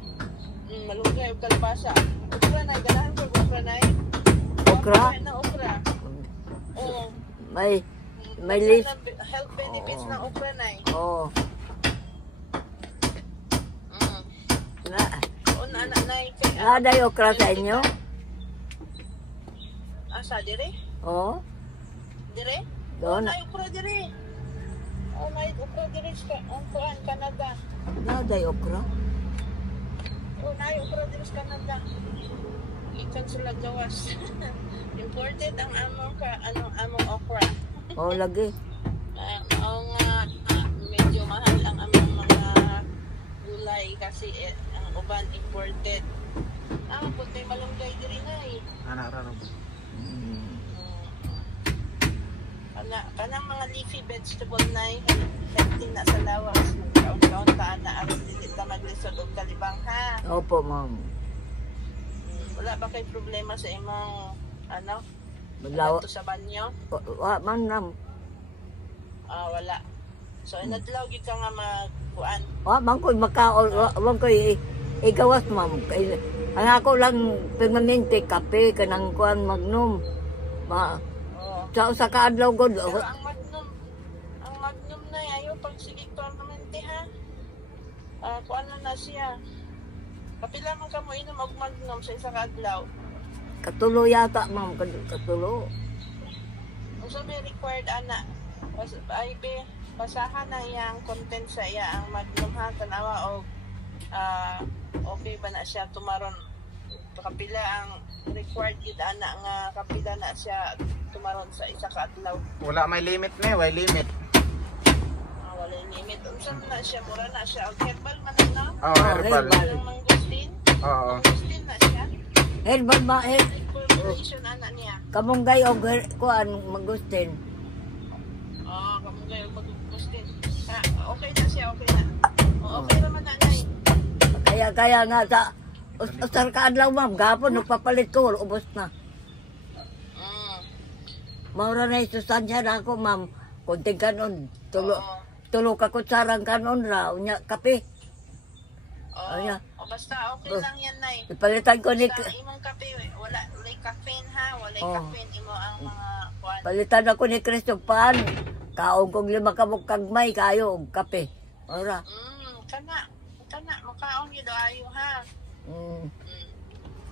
Malunggay o kalabasa. Okra na, ganahan ko okra na eh. Okra? Na okra. Oo. May list. Health benefits ng okra na eh. Oo. Na, Oo, na kay ada yung okra sa inyo? Asa, dire? Oo. Dire? Doon. Na okra dire. Oh, may okra dire sa Canada. Ada yung okra? Oh, na okra dire sa Canada. Ikan sila gawas. Imported ang among okra. Oo, lagi. Ang medyo mahal ang among mga gulay kasi ang uban imported. Pag may malunggay diri na eh. Anak-anak. Kanang mga leafy vegetable na healthy na sa lawas. Kaon-kaon na aron dili ta maglisod og kalibang ha. Opo, ma'am. Wala ba kay problema sa imong Madlaw. to sa banyo? Wa man nam. Wala. So inadlaw gid ka nga magkuan. Wa man ko'y makaon. Wa ko'y igawas, ma'am. Ang ako lang permanente kape kanang kuan Magnum. Sa kaadlaw god. Pero ang Magnum na ayo pag sige permanente ha. Kuan na siya. Kapila man ka mo inom og Magnum sa isa ka adlaw. Katulo yata, ma'am. Katulo. Kung sa may required ana, basahan na iyang content sa iya ang Magnum ha, tanawa o okay ba na siya tumaron. Kapila ang required gid ana nga kapila na siya tumaron sa isa ka adlaw. Wala may limit na, may limit. Wala limit. Unsa na siya, mura na siya. Herbal man na. Herbal. Ang mangustin. Oo. Mangustin na siya. Herbal ba? Formulation ana niya. Kamunggay o kuan magustin. Kamunggay o magustin. Okay na siya, okay na. Okay naman na nay. Kaya nga sa usar ka adlaw, ma'am. Gapon nagpapalit ko, ubos na. Maura na isustansya na ako, ma'am. Kunting kanon. Tulo ka kutsarang kanon ra. Unya, kape. Basta okay lang yan, nay. Ipalitan ko ni... Basta imong kape, wala caffeine ha. Wala caffeine. Imo ang mga kuan. Palitan ako ni Cristo paan. Kaong kong 5 kamok kagmay kayo og kape. Ora. Kana. Makaon yun ayo ha.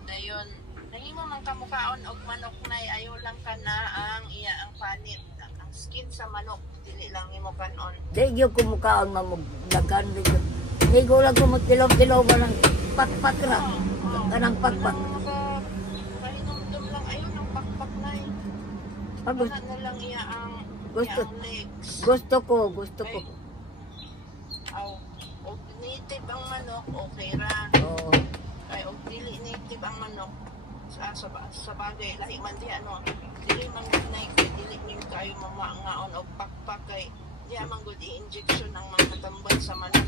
Dayon. Nahimo man ka mukaon og manok nay. Ayo lang ka na ang panit. Ang skin sa manok. Dili lang imo kanon. Di gyud ko mukaon mamugdagan di gyud. Higo lang ko magkilaw-kilaw ba ng pakpak ra. Kanang pakpak. Kahinumdum lang ayun ang pakpak nay. Wala na lang iya ang legs. Gusto ko. Og native ang manok, okay ra. Oo. Ay, og dili native ang manok. Sa bagay, lahi man di dili man nay dili ning kayo ngaon og pakpak kay di man gud i-injection ang mga tambal sa manok.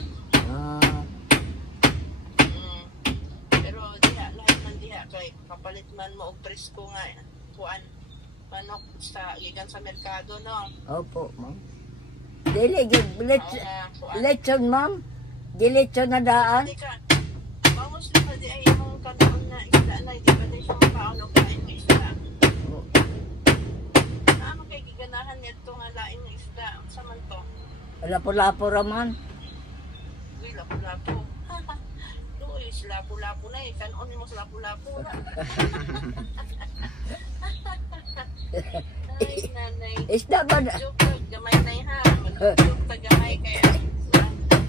Pero lahi man diha kay kapalit man mo og presko nga kuan manok sa gikan sa merkado no. Opo, ma'am. Dili gyud lechon, ma'am. Dili lechon na daan. Mamos na di ay imong kanon na isda na di ba di siya makaon og kain ng isda. Ano kay giganahan nito nga lain ng isda sa man to? Lapo-lapo raman. Uy, lapo-lapo. Uy, lapo-lapo na eh. Kanon mo sa lapo-lapo. Ay, nanay. Isda ba na? Joke ka, gamay na ha. Mag-joke ka gamay kaya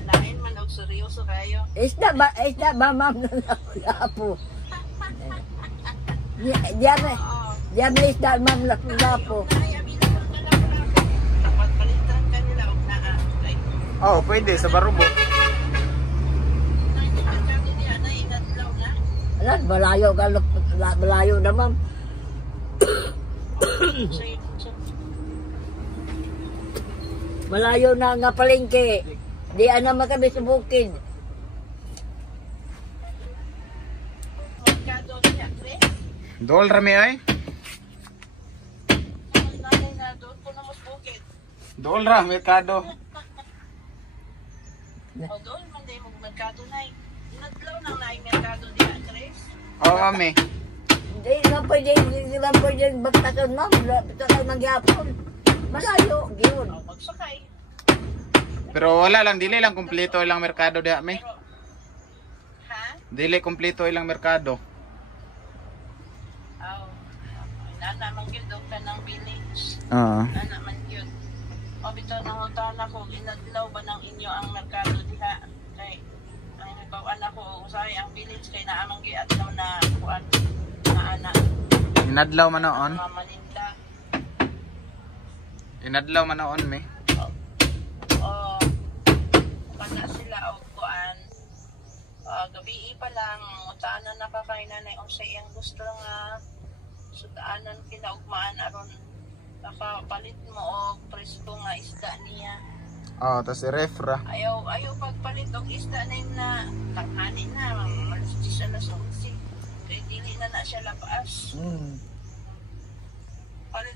lain man og seryoso kayo. Isda ba, ma'am, na lapo-lapo. Diyan na isda, ma'am, lapo-lapo. Dapat palitan ka nila og naa. Pwede sa barubo. Alam, malayo na ma'am. Malayo na nga palengke. Di naman kami sa bukid. Merkado niya, Chris. Dool rami ay. Nanay na doon po na mas bukid. Dool ra merkado. O doon, manday mo merkado na eh. Nadlaw nang naing merkado niya, Chris. Oo, mami. Di ba pwede bagtakan ma'am. Sakay magyapon. Malayo, yun. O magsakay. Pero wala lang, dili lang kumpleto ilang merkado diha mi. Pero, ha? Dili kumpleto ilang merkado. Aw. Nana man yun doon ka ng village. Oo. Nana man yun. O bito nang utawan ako, inadlaw ba ng inyo ang merkado diha? Kay, ang bawaan ako, usay ang village kay naamang giadlaw na kuan na anak. Inadlaw man noon. Mga maninda. Inadlaw man noon mi. O, kana sila o kuan. Gabi pa lang, utaanan na ka kay nanay o sa iyang gusto nga sudaanan kinaugmaan aron nakapalit mo o presko nga isda niya. Oh, tas refra. Ayaw pagpalit og isda na yun na tanghali na, malastis siya na sumsi. Kaya dili na siya lapas.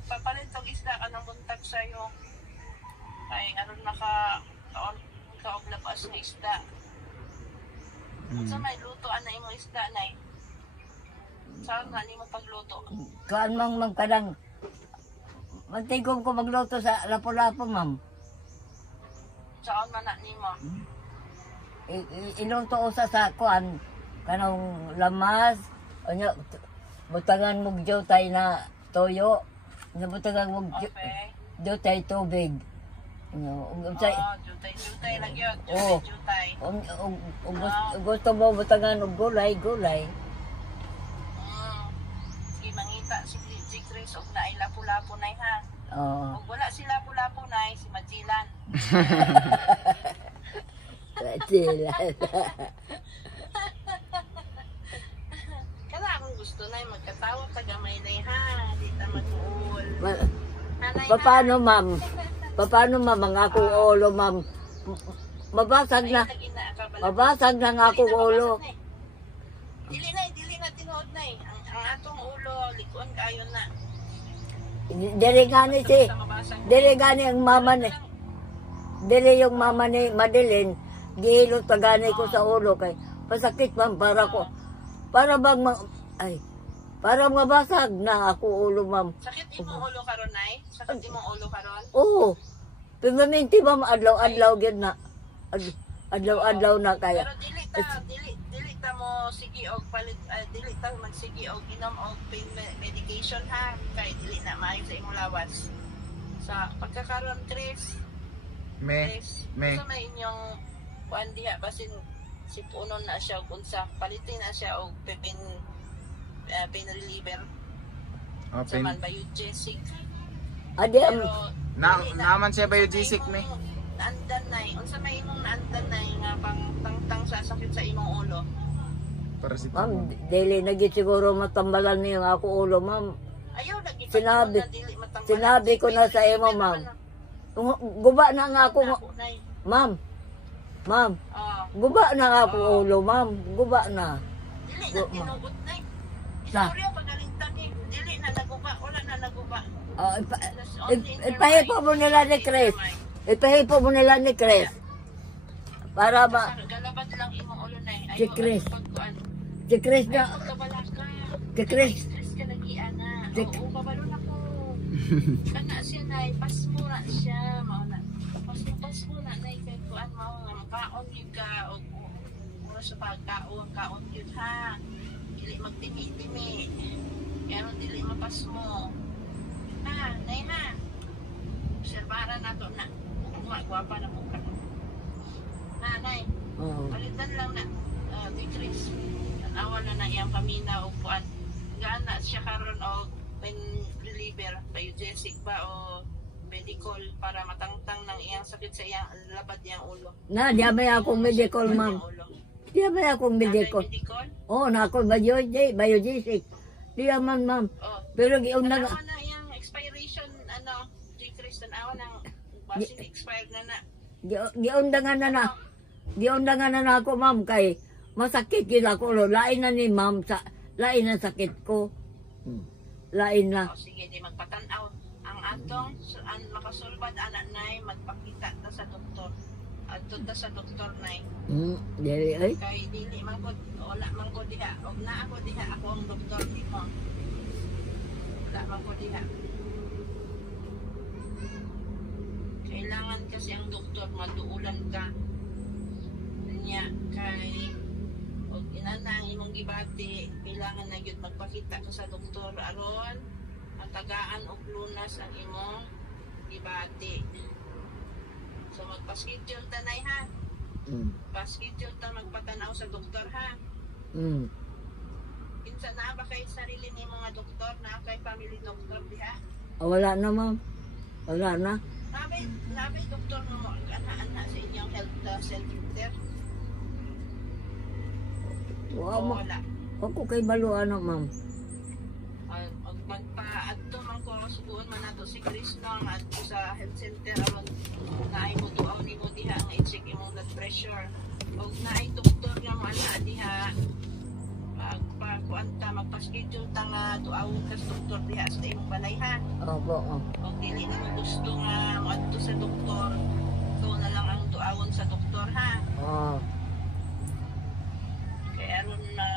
Papalit og isda ka ng buntag sa'yo. Ay, aron kaog lapas na isda. Sa may lutoan na imong isda na eh. Saan na ni mo pagluto? Kuan mang kadang. Mantigong ko magluto sa lapo-lapo ma'am. Saan man na ni mo? Iluto ko sa kuan. Kanong lamas. Ano, butangan mo tayo na toyo. Butangan mo Okay. tayo tubig. Jutay lang yun. Oo. Jutay. Gusto mo butangan og gulay. Sige, mangita si Chris og naay lapu-lapo na ha. Oo. Ug wala si lapu-lapo na si Majilan. Sila. Kaya akong gusto na magkatawa ka gamay na ha. Di ta mag-uol. Nanay ha. Paano ma'am ang akong ulo ma'am? Mabasag na ang akong ulo. Dili na tinuod na eh. Ang atong ulo, likuan kayo na. Dili gani ang mama ni. Dili yung mama ni Madeline. Gihilot pa gani ko sa ulo kay pasakit ma'am para mabasag na ako ulo ma'am. Sakit imong ulo karon nay? Sakit imong ulo karon? Oo. Permanente ma'am adlaw-adlaw gyud na. Adlaw-adlaw na kaya. Pero dili ta mo sige og palit dili ta magsige og inom og pain medication ha kay dili na maayo sa imong lawas. Sa pagkakaroon Chris. Chris, sa may inyong kuan diha basin si puno na siya og unsa palitin na siya og pain reliever. Sa man biogesic. Adi Naman siya biogesic mi. Naandan na unsa may imong naandan na nga pang tangtang sa sakit sa imong ulo. Para si ma'am, dili na gid siguro matambalan niyo ang ako ulo ma'am. Ayaw lagi Sinabi ko na sa imo ma'am. Guba na nga ako ma'am. Guba na nga ako ulo ma'am. Guba na. Dili na tinugot na. Istorya pagalintan ni. Dili na naguba, wala na naguba. Ipahipo mo nila ni Chris. Ipahipo mo nila ni Chris. Para ba? Galabat lang imong ulo na. Si Chris. Si Chris na. Si Chris. Stress ka lagi ana. Oo, kabalo na ko. Kana siya na, pasmura siya. Mauna. Pasmura na kay kuan mao nga makaon gyud ka og sa pagkaon gyud ha. Dili magtimi-timi. Kaya dili mapasmo. Ha, nay ha. Obserbaran nato na. Gwapa na mo ka. Nanay. Palitan lang na. Decrease. Tanawan na iyang pamina o kuan. Gana siya karon og pain reliever, biogesic ba o medical para matangtang ng iyang sakit sa iyang labad iyang ulo. Na, di abay akong medical ma'am. Diya ba akong mediko? Medicon? Oo, na ako biologic. Diya man, ma'am. Oh. Pero giyon na Tanawa na yung expiration, J-Chris, tanawa ng basin expired na. giundangan na na. Giundangan na ako, ma'am, kay masakit yun ako. Lain na ni ma'am, lain na sakit ko. Lain na. O sige, di magpatanaw. Ang atong, ang makasulbad, anak nay, magpakita ta sa doktor. Adto ta sa doktor nay. Dili ay. Kay dili man ko, wala man ko diha. Og na ako diha, ako ang doktor nimo. Wala man ko diha. Kailangan kasi ang doktor matuulan ka. Niya, kay og inana ang imong gibati, kailangan na gyud magpakita ka sa doktor aron matagaan og lunas ang imong gibati. So magpa-schedule ta nay ha. Pa-schedule ta magpatanaw sa doktor ha. Kinsa na ba kay sarili ni mga doktor na kay family doctor diha? Wala na, ma'am. Wala na. Nabi doktor mo ana sa inyong health center. Wow, Wala. ako kay balo ano, ma'am. Magpa-adto man ko, subuon man nato si Chris nang adto sa health center aron naay mo tuaw ni mo diha ang i-check imong blood pressure. Og naay doktor nga ana diha magpa-schedule ta nga tuawon ka sa doktor diha sa imong balay ha. Opo. Og dili na mo gusto nga moadto sa doktor, so na lang ang tuawon sa doktor ha. Kaya aron na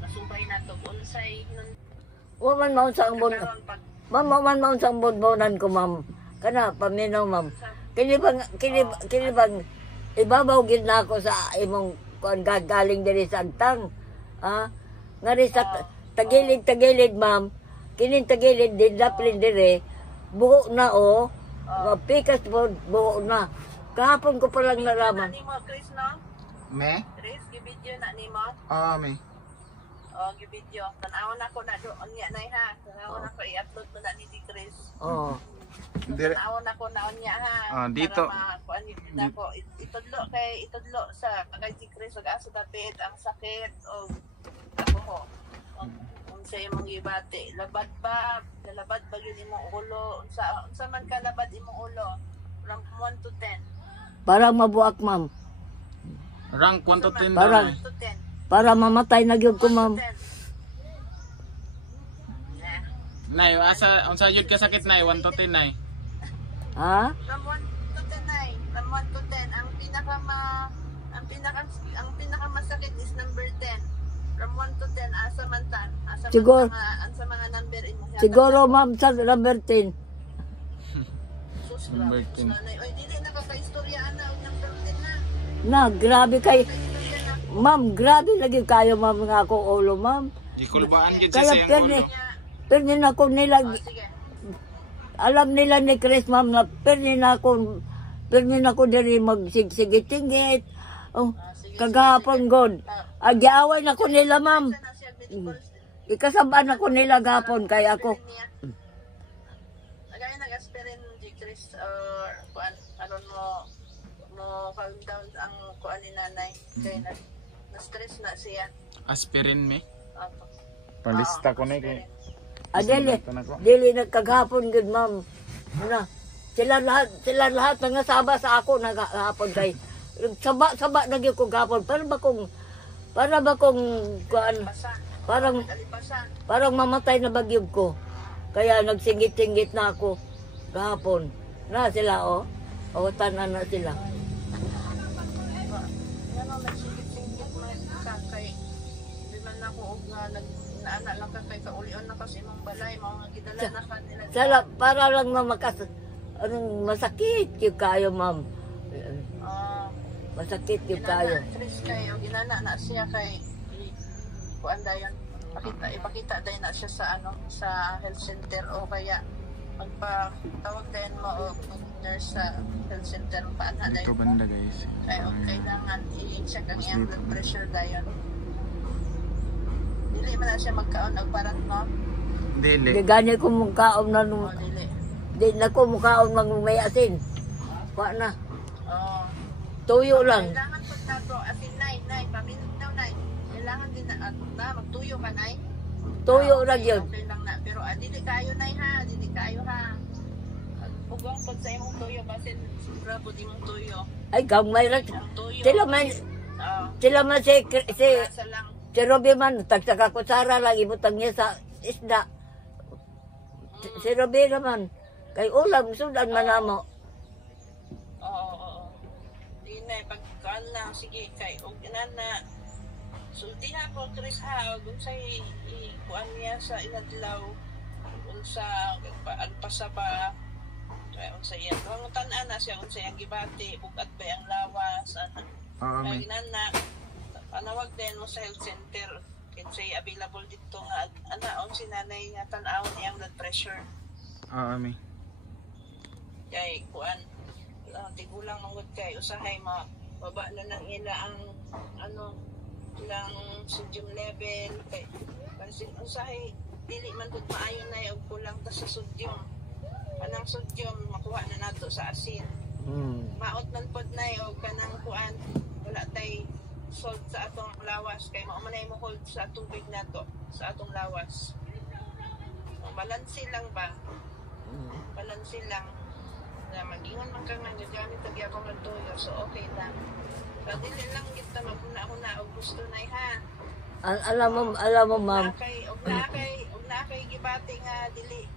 masubay na to unsay Waman maun sa ambon. Ma'am, waman maun sa ambon-bonan ko, ma'am. Kana paminaw, ma'am. Kini bang ibabaw gid na ako sa imong kuan galing diri sa agtang. Ngari sa tagilid, ma'am. Kining tagilid din daplin dire. Buho na o. Pikas buho na. Kahapon ko pa lang naraman. Nimo Chris no? Me? Chris, gi-video na nimo. Me. Gi-video. Tanawon ako na doon niya nay ha. Tanawon ako i-upload mo na ni Chris. Dire. Tanawon ako na niya ha. Dito. Para makuan ni ako itudlo sa kay si Chris ug asa dapit ang sakit o ako. Unsay imong gibati? Labad ba gyud imong ulo? Unsa man ka labad imong ulo? From 1 to 10. Parang mabuak, ma'am. Rank 1 to 10 Parang- One to 10. Para mamatay na gyud ko, ma'am. 10. Nay, unsa jud ka sakit nay? 1 to 10 nay. Ha? From 1 to 10 ay. From 1 to 10. Ang pinakamasakit is number 10. From 1 to 10, asa man ta? Siguro- Asa mga number imo? Siguro, ma'am, sa number 10. Sus, Number grabe. 10. Sanay. Oy, dili nakaka-istoryaan na og number 10 na. Na, grabe kay... Istorya na. Ma'am, grabe lagi kayo, ma'am, nga ako ulo, ma'am. Gikulbaan gid Kaya siya perni, perni na ko nila, Sige. alam nila ni Chris, ma'am, na perni na ko diri magsigsigit-tingit. Oh, kagahapon god. Agyaway na ko nila, ma'am. Sana siya medical. Ikasabaan ako nila gapon kay ako. Nagaya nag-aspirin di Chris or kuan aron mo calm down ang kuan ni nanay kay na-stress na siya. Aspirin me. Apo. Palista ko na kay. Dili na kagahapon gud, ma'am. Ano? Sila lahat nga saba sa ako nagahapon kay saba na gyud ko gapon para ba kong kuan Basa. parang Alipasa. parang mamatay na bagyog ko. Kaya nagsingit-singit na ako gahapon. Na sila o tanan na sila. Ano nagsigit-sigit man ka kay di man ako og naana lang ka kay kaulion na kasi imong balay mga gidala na kanila. Sala para lang na masakit yung kayo, ma'am. Masakit yung kayo. Chris kay og ginana na siya kay kuan dayon ipakita dayon na siya sa sa health center o kaya magpatawag dayon mo og nurse sa health center paana Ito dayon banda guys. kaya kailangan i-check ang iyang blood pressure dayon dili man na siya magkaon og parang no Dili. Di ganyan ko mukhaon na o dili di na ko mukhaon may asin. Wa na. oh Tuyo lang. kailangan pagtato asin nay nay, paminaw nay. Kailangan din na magtuyo ka nay. Tuyo Okay, ra gyud. Okay lang na. Pero dili kayo nay ha, dili kayo ha. Ugong pag sa imong tuyo, basin sobra po di mong tuyo. Ay, gamay ra. Ang tuyo. Sila man, Oo. sila man Asa lang. si Robby man, tagsaka kutsara lang, ibutang niya sa isda. Si Robby naman, kay ulam, sudan man namo. Oo. Di na, pagkaan na, sige, kay, og na, sultihan ko, Chris ha, kung sa ikuan niya sa inadlaw, kung sa alpasa ba, kaya kung sa iya, kung tanan na siya, kung sa iyang gibati, bukat ba ang lawas, kaya ginana, panawag din mo sa health center, kasi available dito nga, anaon si nanay nga tanawon iyang blood pressure. Ami. Kay kuan tigulang mangod kay usahay mababa na ng ila ang ilang sodium level kay kasi usahay dili man gud maayo na og kulang ta sa sodium. Kanang sodium makuha na nato sa asin. Maot man pod nay og kanang kuan wala tay salt sa atong lawas kay mao man ay mo hold sa tubig nato sa atong lawas. Balanse lang ba? Balanse lang na mag-ingon man kang nagagamit ang yapang nagtuyo so okay lang so dili lang kita maguna-una og gusto na ha Alam mo ma'am, og na kay gibati nga dili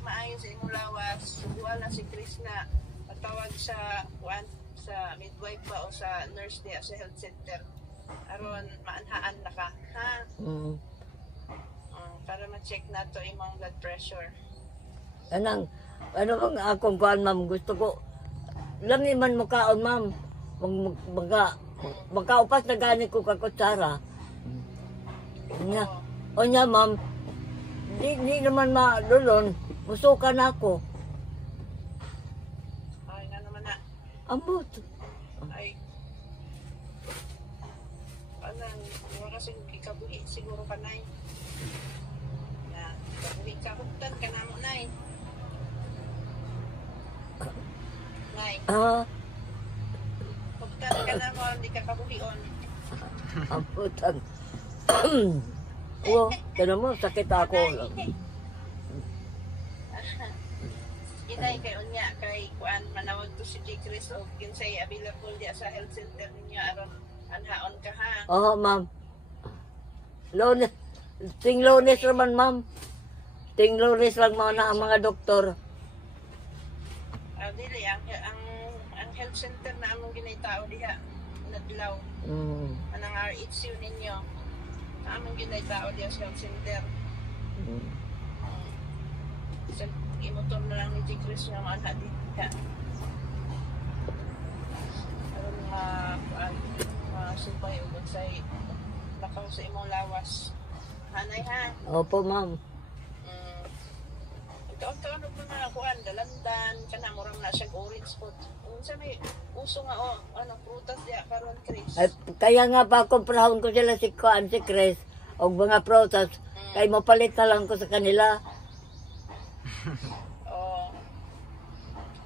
maayo sa imong lawas wala si Chris na matawag sa sa midwife pa o sa nurse diya sa health center aron maanhaan na ka ha para ma-check nato imong blood pressure. ano bang akong kuan ma'am, gusto ko lami man mukaon ma'am, magkaupas na gani ko ka kutsara. Onya ma'am, di naman madulon, musukan ako. Ay nga naman na. Ambot. Ay. Anang, wala kasing ikabuhi siguro ka nay. Na, ikabuhi ka, huktan ka na mo nay. Nay, huktan ka na mo, hindi ka kabuhion. Ambutan. Oo, kaya mo, sakit ako. Inay kay unya kay kuan manawag to si J. Chris o kinsay available diya sa health center ninyo aron anhaon ka ha. Oo, ma'am. Lunes naman, ma'am. Lunes lang na ang mga doktor. Dili ang health center na among ginaytao diha nadlaw. Anang RHU ninyo. Among ginaytao diha sa health center. So, imotor na lang ni J. Chris nga mga diha. Aron masupay o say lakaw sa imong lawas. Hanay ha. Opo, ma'am. Taon-taon og mga kuan dalandan kana murang na siya orange spot. Unsa may uso nga prutas diha karon Chris. Ay, kaya nga pa komprahon ko sila si Chris og mga prutas kay mapalit na lang ko sa kanila.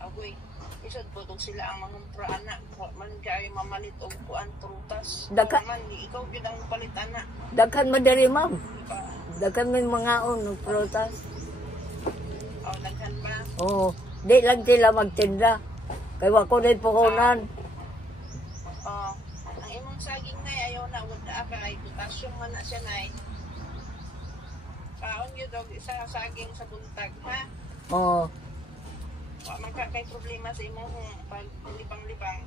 Agoy. Isod po sila ang mangumpra anak man kay mamalit og kuan prutas. Man ikaw gyud ang palit anak. Daghan man diri, ma'am. Daghan man mga ng prutas. Daghan ba? Oo. Di lang sila magtinda. Kaya wako din puhunan. Ang imong saging na ayaw na wala ka ay potassium man na siya na kaon yun dog isa saging sa buntag ha? Oo. Magkakay problema sa imong paglibang-libang.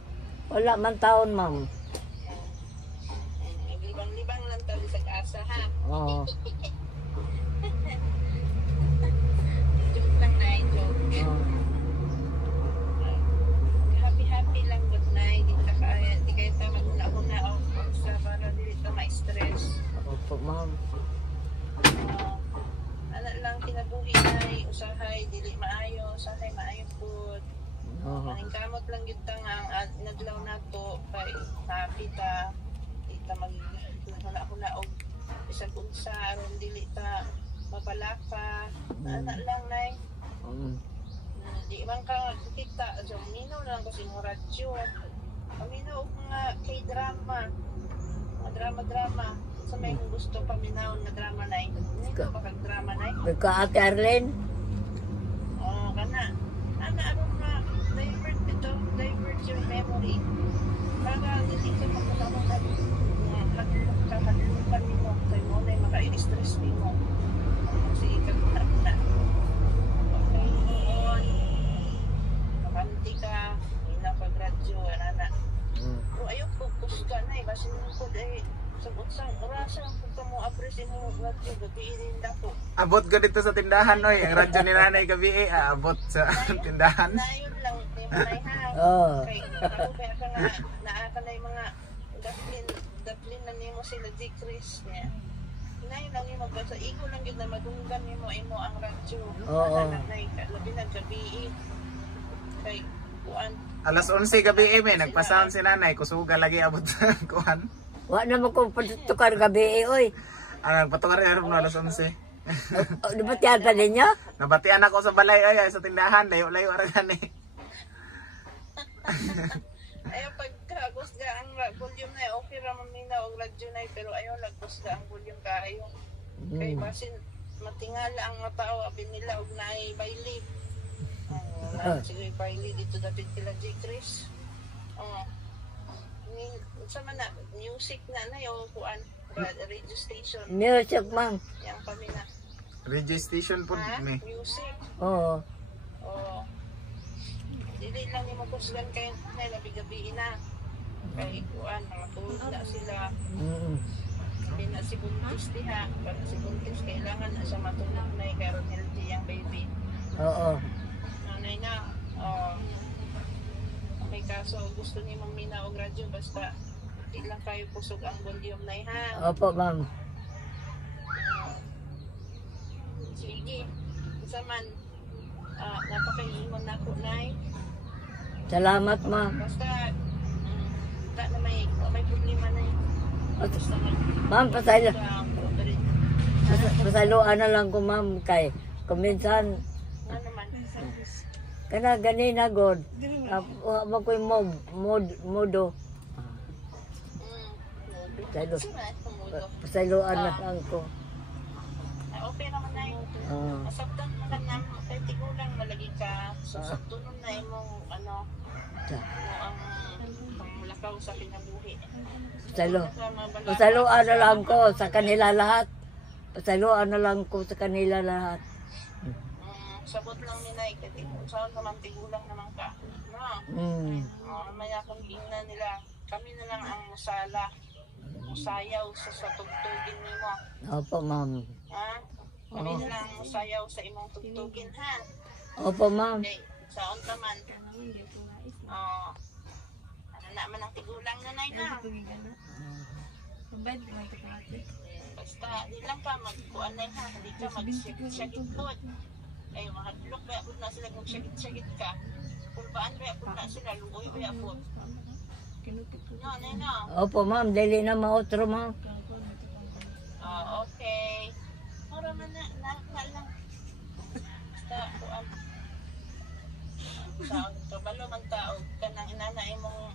Wala man taon, ma'am. Libang-libang lang tali sa kasa ha? Oo. Joke lang na joke. Happy lang good night. Di kayo ta maguna-una o sa para dili ta ma-stress. Opo, ma'am. Anak lang kinabuhi ay usahay dili maayo, usahay maayo pud. Maning kamot lang gyud ta nga ang naglaw nato kay happy ta. Di ta mag-huna og isang unsa aron dili ta mapalaka. Anak lang nay. Di man ka kita so minaw lang kasi mo radyo. Paminaw og mga K-drama. Drama-drama. Sa may gusto paminaw na drama na ito. Ito bakag drama na ito. Ka Ate Arlene. Oo, kana. Ano nga, divert your memory. Para hindi ka magkakaroon nakalimutan mo. Kaya mo na yung maka-stress mo. Sige ka na. Okay, noon. Makanti ka. Hindi na pag-radyo. Ano. Pero ayaw ko, kusga na eh. Kasi nung ko dahil sabot-sang. Orasa ko mo apresin mo radyo. Gabiin dako. Abot ko dito sa tindahan, oy. Ang radyo ni nanay gabi abot sa tindahan. Nayon lang, di mo na ihang. Oo. Kaya ako kaya ka nga, naaka na yung mga daplin na nimo sila decrease niya. Nayon lang yung magbasa. Igo lang yun na madunggan mo imo ang radyo. Oo. Labi na gabi. Kay kuan. Alas 11 gabi may nagpa-sound si nanay. Kusuga lagi abot sa kuhan. Wa na mo kong patutukar gabi oy. Ano, patukar na no alas 11. Nabatian pa ninyo? Nabatian ako sa balay ay sa tindahan. Layo-layo ara gani. Ayaw pagkagos ga ang volume na okay ra man mina og radyo na pero ayaw lagos ga ang volume kaayo. Kay basin matingala ang mga tao abi nila og naay baili. Sige baili dito dapat kila J-Chris. Sa man na music na yung kuan radio station. Music ma'am. Yang kami na. Radio station po me. Music. Oo. Oo. Dili lang ni makusgan kayo na labi-gabi na. Kay kuan matulog na sila. Hindi na si Buntis diha. Para si Buntis kailangan na siya matulog na karon healthy ang baby. Oo. Nanay na. May kaso gusto ni Ma'am Mina og radyo basta di lang kayo pusog ang volume na ha. Opo ma'am. Sige. Isa man napakaingon na ko nay. Salamat ma'am. Basta na may problema na yun. Basta Ma'am, pasaluan na lang ko ma'am kay kuminsan naman. kana ganina god. Wa ko modo. Pasaluan na lang ko. Okay naman na yun. Masabtan mo lang naman. Kaya tigulang malagi ka. Susabtunon na imong ang lakaw sa kinabuhi. Pasaluan na lang ko sa kanila lahat. Pasaluan na lang ko sa kanila lahat. Sabot lang ni Nay. Kasi saan naman tigulang naman ka. Maya kung ingnan nila. Kami na lang ang musala. Musayaw sa tugtugin nimo. Opo ma'am. Ha? Kami na lang musayaw sa imong tugtugin ha. Opo ma'am. Okay. Saan taman? Ano naman ang tigulang na Nay na? Basta, di lang ka magkuan na ha. Hindi ka mag-shagit po. Ay, mga tulok ba po na sila kung shagit ka. Kung baan ba po na sila, luoy ba po. No, Nay na. Opo ma'am, dali na mautro ma'am. Okay. Mura man na lang. Basta, kuan. Sa kabalo man tao, kanang inanay mong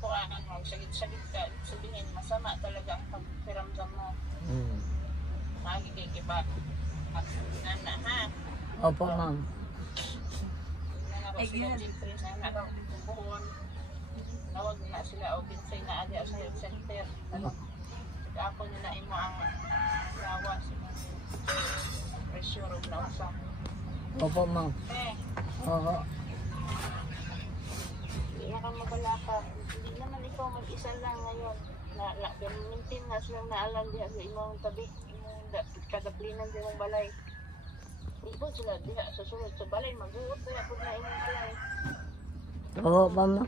kuan, magsagit-sagit ka. Sabihin, masama talaga ang pagpiramdam mo. Magigigiba. Nana, ha? Opo ma'am. Nana ko sila J-Chris na nakakabuhon. Nawag na sila o pinsay na adi sa health center. Ako nila imo ang lawas. Pressure o nausa. Opo ma'am. Oo. Hindi na kang mabalaka. Hindi naman ikaw mag-isa lang ngayon. Gamintin nga silang naalam diha sa imong tabi. Kadaplinan din ng balay. Ibon sila diha sa sunod sa balay. Mag-uot kaya po na imong balay. Oo ma'am.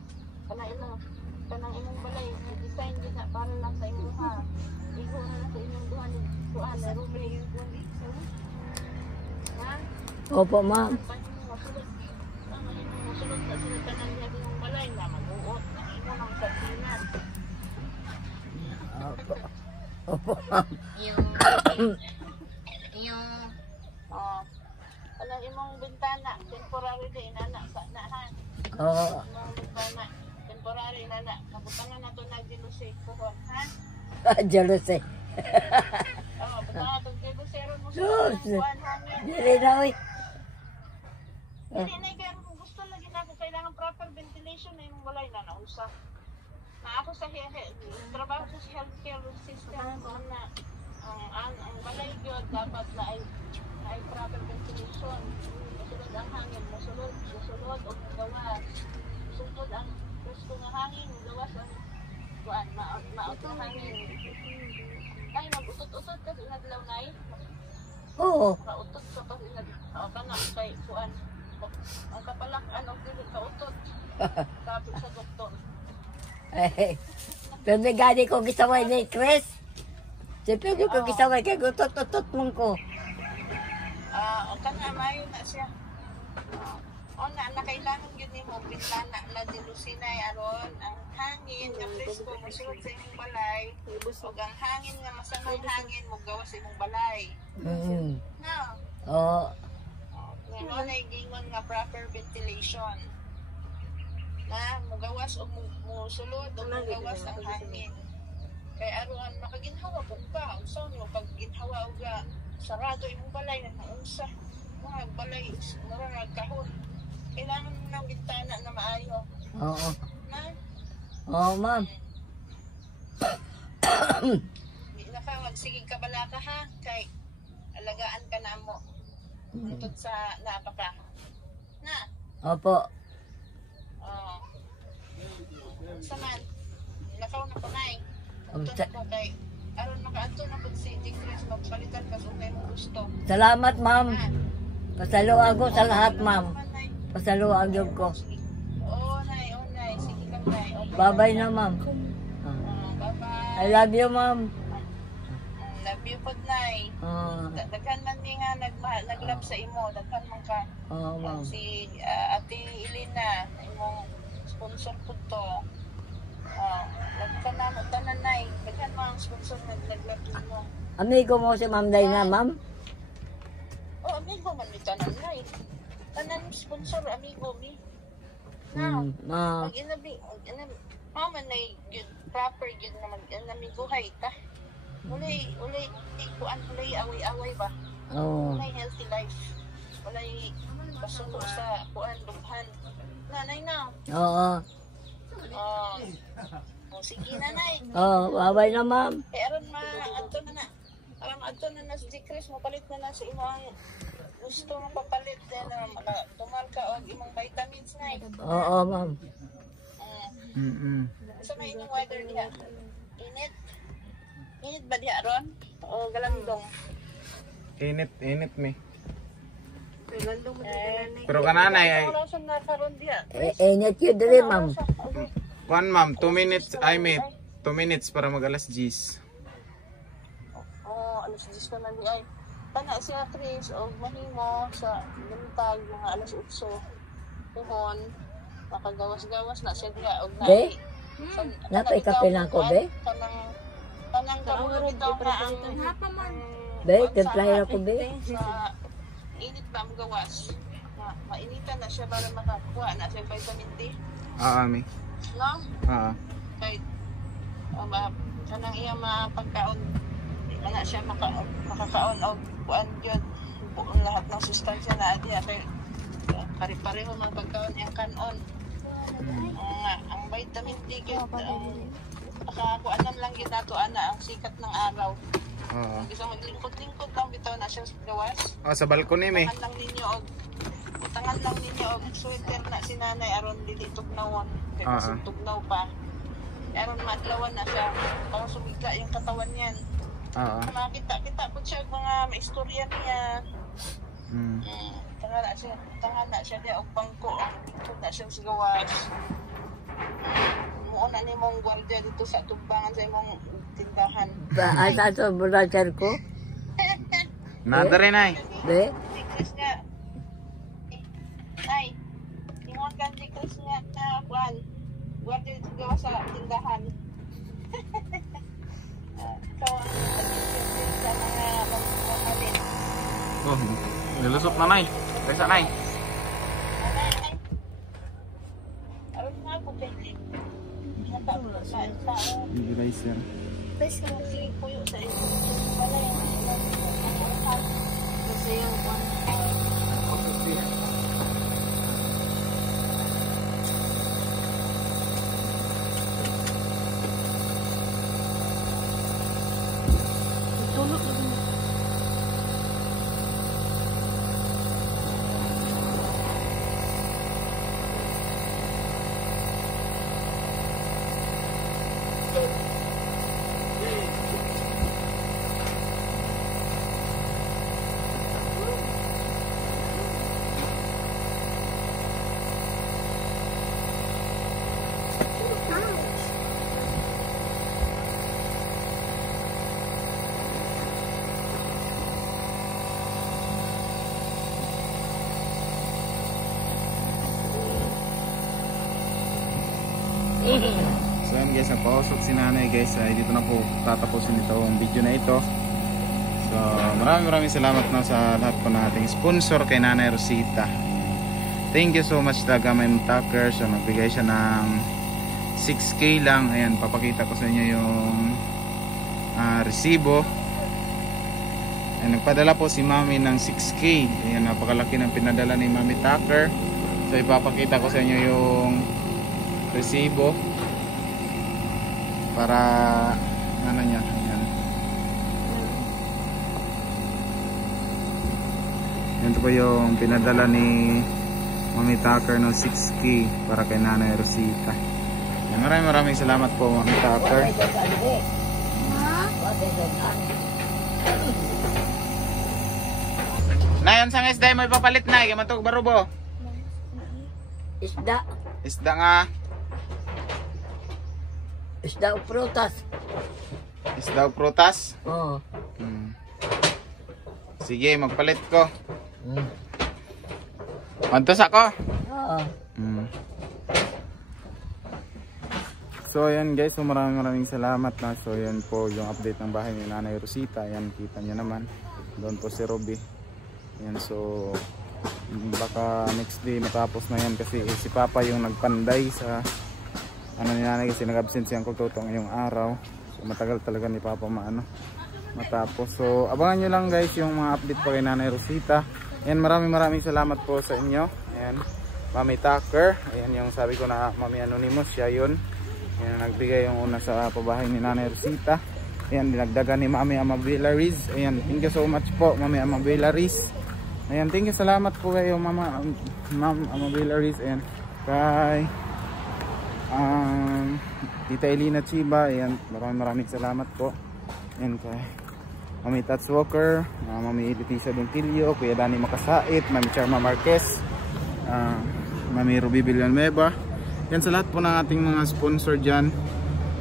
Kanang imong balay. Design din na para lang sa imong ha. Igo na lang sa imong duhan. Kuan na rubri. Ha? Opo ma'am. Masulot na sila kanang diha imong balay na mag-uot na imo ng sardinas. Opo ma'am. Yung kanang imong bintana temporary din inana sa na ha. Oo. Imong bintana temporary na na. Kabutangan na to nagdilusi ko, ha? Jealous eh. Oo, butangan na to nagdilusi. Ron mo sa Diyos. buwan hangin. Dili na, oy. Hindi na kaya kung gusto lagi na ako kailangan proper ventilation na yung walay na naunsa. Na ako sa trabaho ko sa healthcare system doon na ang balay yun dapat na ay proper ventilation. Masulod ang hangin, masulod o magawas. Masulod ang presko nga hangin, magawas ang kuan, maot ang hangin. Ay, mag-utot-utot kasi inadlaw na eh. Oo. Kautot ka pa kanang kay kuan. Ang kapalakan o dili kautot. Sabi sa doktor. Eh, pero gani ko gisaway ni Chris. Siyempre ko gisaway kay gutot-utot mong ko. O kana mayo na siya. O na kailangan yun ni mo bintana na dilusinay aron ang hangin nga presko mosulod sa imong balay ug ang hangin nga masanang hangin mo gawas sa imong balay. No. Oo. Ngayon ay gingon nga proper ventilation. Na mugawas o musulod o mugawas ang hangin. Kay aron makaginhawa pug ka, unsa mo pag ginhawa og sarado imong balay na unsa. Mga balay mura nagkahon. Kailangan mo ng bintana na maayo. Oo. Na? Oo, ma'am. Di na ka magsigig ka bala ka ha kay alagaan ka na mo. Untod sa napaka. Na? Opo. Saman, nakaw na ko na eh. Ito na ko kay, aron makaadto na po si Tigres, magpalitan ka kung kayo gusto. Salamat, ma'am. Pasaluag ko sa lahat, ma'am. Pasaluag yun ko. Oo, nay. Sige lang, nay. Okay. Bye-bye na, ma'am. Bye-bye. I love you, ma'am. Love you po, nay. Daghan man ni nga naglove sa imo. Daghan man ka. Ma'am. Si Ate Elena, imong sponsor po to. Nagkanan mo tanan nay. Daghan mo ang sponsor naglove mo. Amigo mo si Ma'am Dayna, ma'am? Oh, amigo man mi tanan nay. Tanan sponsor amigo mi. Now, pag mama na proper yun na mag-amiguhay ta. Ulay away-away ba? Oo. Ulay healthy life. Ulay pasuko sa kuan lubhan. Nanay na. Oo. Sige nanay. Oo, bye-bye na, ma'am. Aron adto na na. Aron adto na na si Chris, mapalit na na sa imo ang gusto mo papalit na tumal ka og imong vitamins nay. Oo, ma'am. Sa may inyong weather diha? Init? Init ba diha ron? O galandong? Init me. Galandong mo diha. Pero kananay ay Orasan na karon diha. Init yun dali, ma'am. 1 ma'am, 2 minutes I made 2 minutes para mag alas 10. Alas 10 pa man di ay. Tana siya Chris o mahimo sa buntag mga alas 8. Tuhon makagawas-gawas na siya diha og Be? Napay kape lang ko, be? Tanang kabulo bitaw na ang Be, templahe ako, be? sa init ba ang gawas. Mainitan na siya para makakuha na siya vitamin D. Mi. No? Kay kanang iya mapagkaon na siya makakaon og kuan gyud buong lahat ng sustansya na adi kay pare-pareho man pagkaon ang kanon. Ang vitamin D gyud nakakuanan lang gyud nato ana ang sikat ng araw. Isa maglingkod-lingkod lang bitaw na siya gawas. Sa balcony me. Utangan lang ninyo og sweater na si nanay aron dili tugnawon kay kasi tugnaw pa. Aron madlawan na siya para sumigla yung katawan niyan. Makita po siya mga maistorya niya. Tangan na siya di og bangko og na siya sa gawas. Muuna ni mong gwardiya dito sa tumbangan sa imong tindahan. Asa ito, brother ko? Nada rin ay. Be? Chris nga. Ay, ingon ka si Chris nga na kuan. Gwardiya dito gawa sa tindahan. Ikaw ang sa mga magkakalit. Nilusot na nay. Kaysa nay. Aron nga po, Benji. Baby ricer. Best ka magsipuyo sa iyo. Kasi yung Tulog na din. So yan guys, napausok si nanay guys. Dito na po tatapusin ito ang video na ito. So maraming salamat na sa lahat po ng ating sponsor kay Nanay Rosita. Thank you so much talaga my Tucker. So nagbigay siya ng 6K lang. Ayan, papakita ko sa inyo yung resibo. Ayan, nagpadala po si Mami ng 6K. Ayan, napakalaki ng pinadala ni Mami Tucker. So ipapakita ko sa inyo yung resibo para ano niya. Ayan. Yan po yung pinadala ni Mami Tucker ng 6K para kay Nanay Rosita. Yan, maraming salamat po Mami Tucker. Na yun sang isda mo ipapalit na. Yung matog barubo. isda. Isda nga. Isda o prutas. Isda o prutas. Oo. Sige, magpalit ko. Mm. Mantos ako. Oo. So ayan guys, so maraming salamat na. So ayan po yung update ng bahay ni Nanay Rosita. Ayan, kita nyo naman. Doon po si Robby. Ayan, so baka next day matapos na yan kasi si Papa yung nagpanday sa ano ni Nanay kasi nag-absent siyang kultuto ngayong araw. So matagal talaga ni Papa matapos. So abangan nyo lang guys yung mga update pa kay Nanay Rosita. Ayan, maraming salamat po sa inyo. Ayan, Mami Tucker. Ayan yung sabi ko na Mami Anonymous, siya yun. Ayan, nagbigay yung una sa pabahay ni Nanay Rosita. Ayan, dinagdagan ni Mami Amabela Riz. Ayan, thank you so much po Mami Amabela Riz. Ayan, thank you, salamat po kayo Ma'am Amabela Riz. Ayan, kay Tita Elina Chiba. Ayan, maraming salamat po. Ayan, kay Mami Tats Walker, Mami Leticia Dontillo, Kuya Dani Makasait, Mami Charma Marquez, Mami Ruby Villanueva. Yan sa lahat po ng ating mga sponsor dyan.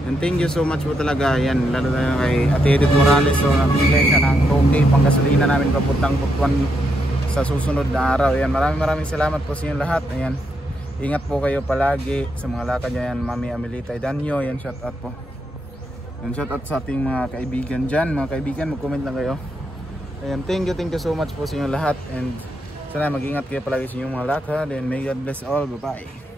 And thank you so much po talaga. Yan, lalo na kay Ate Edith Morales. So nabigay ka ng toke pang gasolina namin papuntang Butuan sa susunod na araw. Yan, maraming salamat po sa inyo lahat. Ayan, ingat po kayo palagi sa mga lakad yan. Mami Amelita Idanyo. Yan, shout out po. Yan, shout out sa ating mga kaibigan dyan. Mga kaibigan, mag-comment lang kayo. Ayan, thank you so much po sa inyo lahat. And sana mag-ingat kayo palagi sa inyong mga lakad. And may God bless all. Bye bye.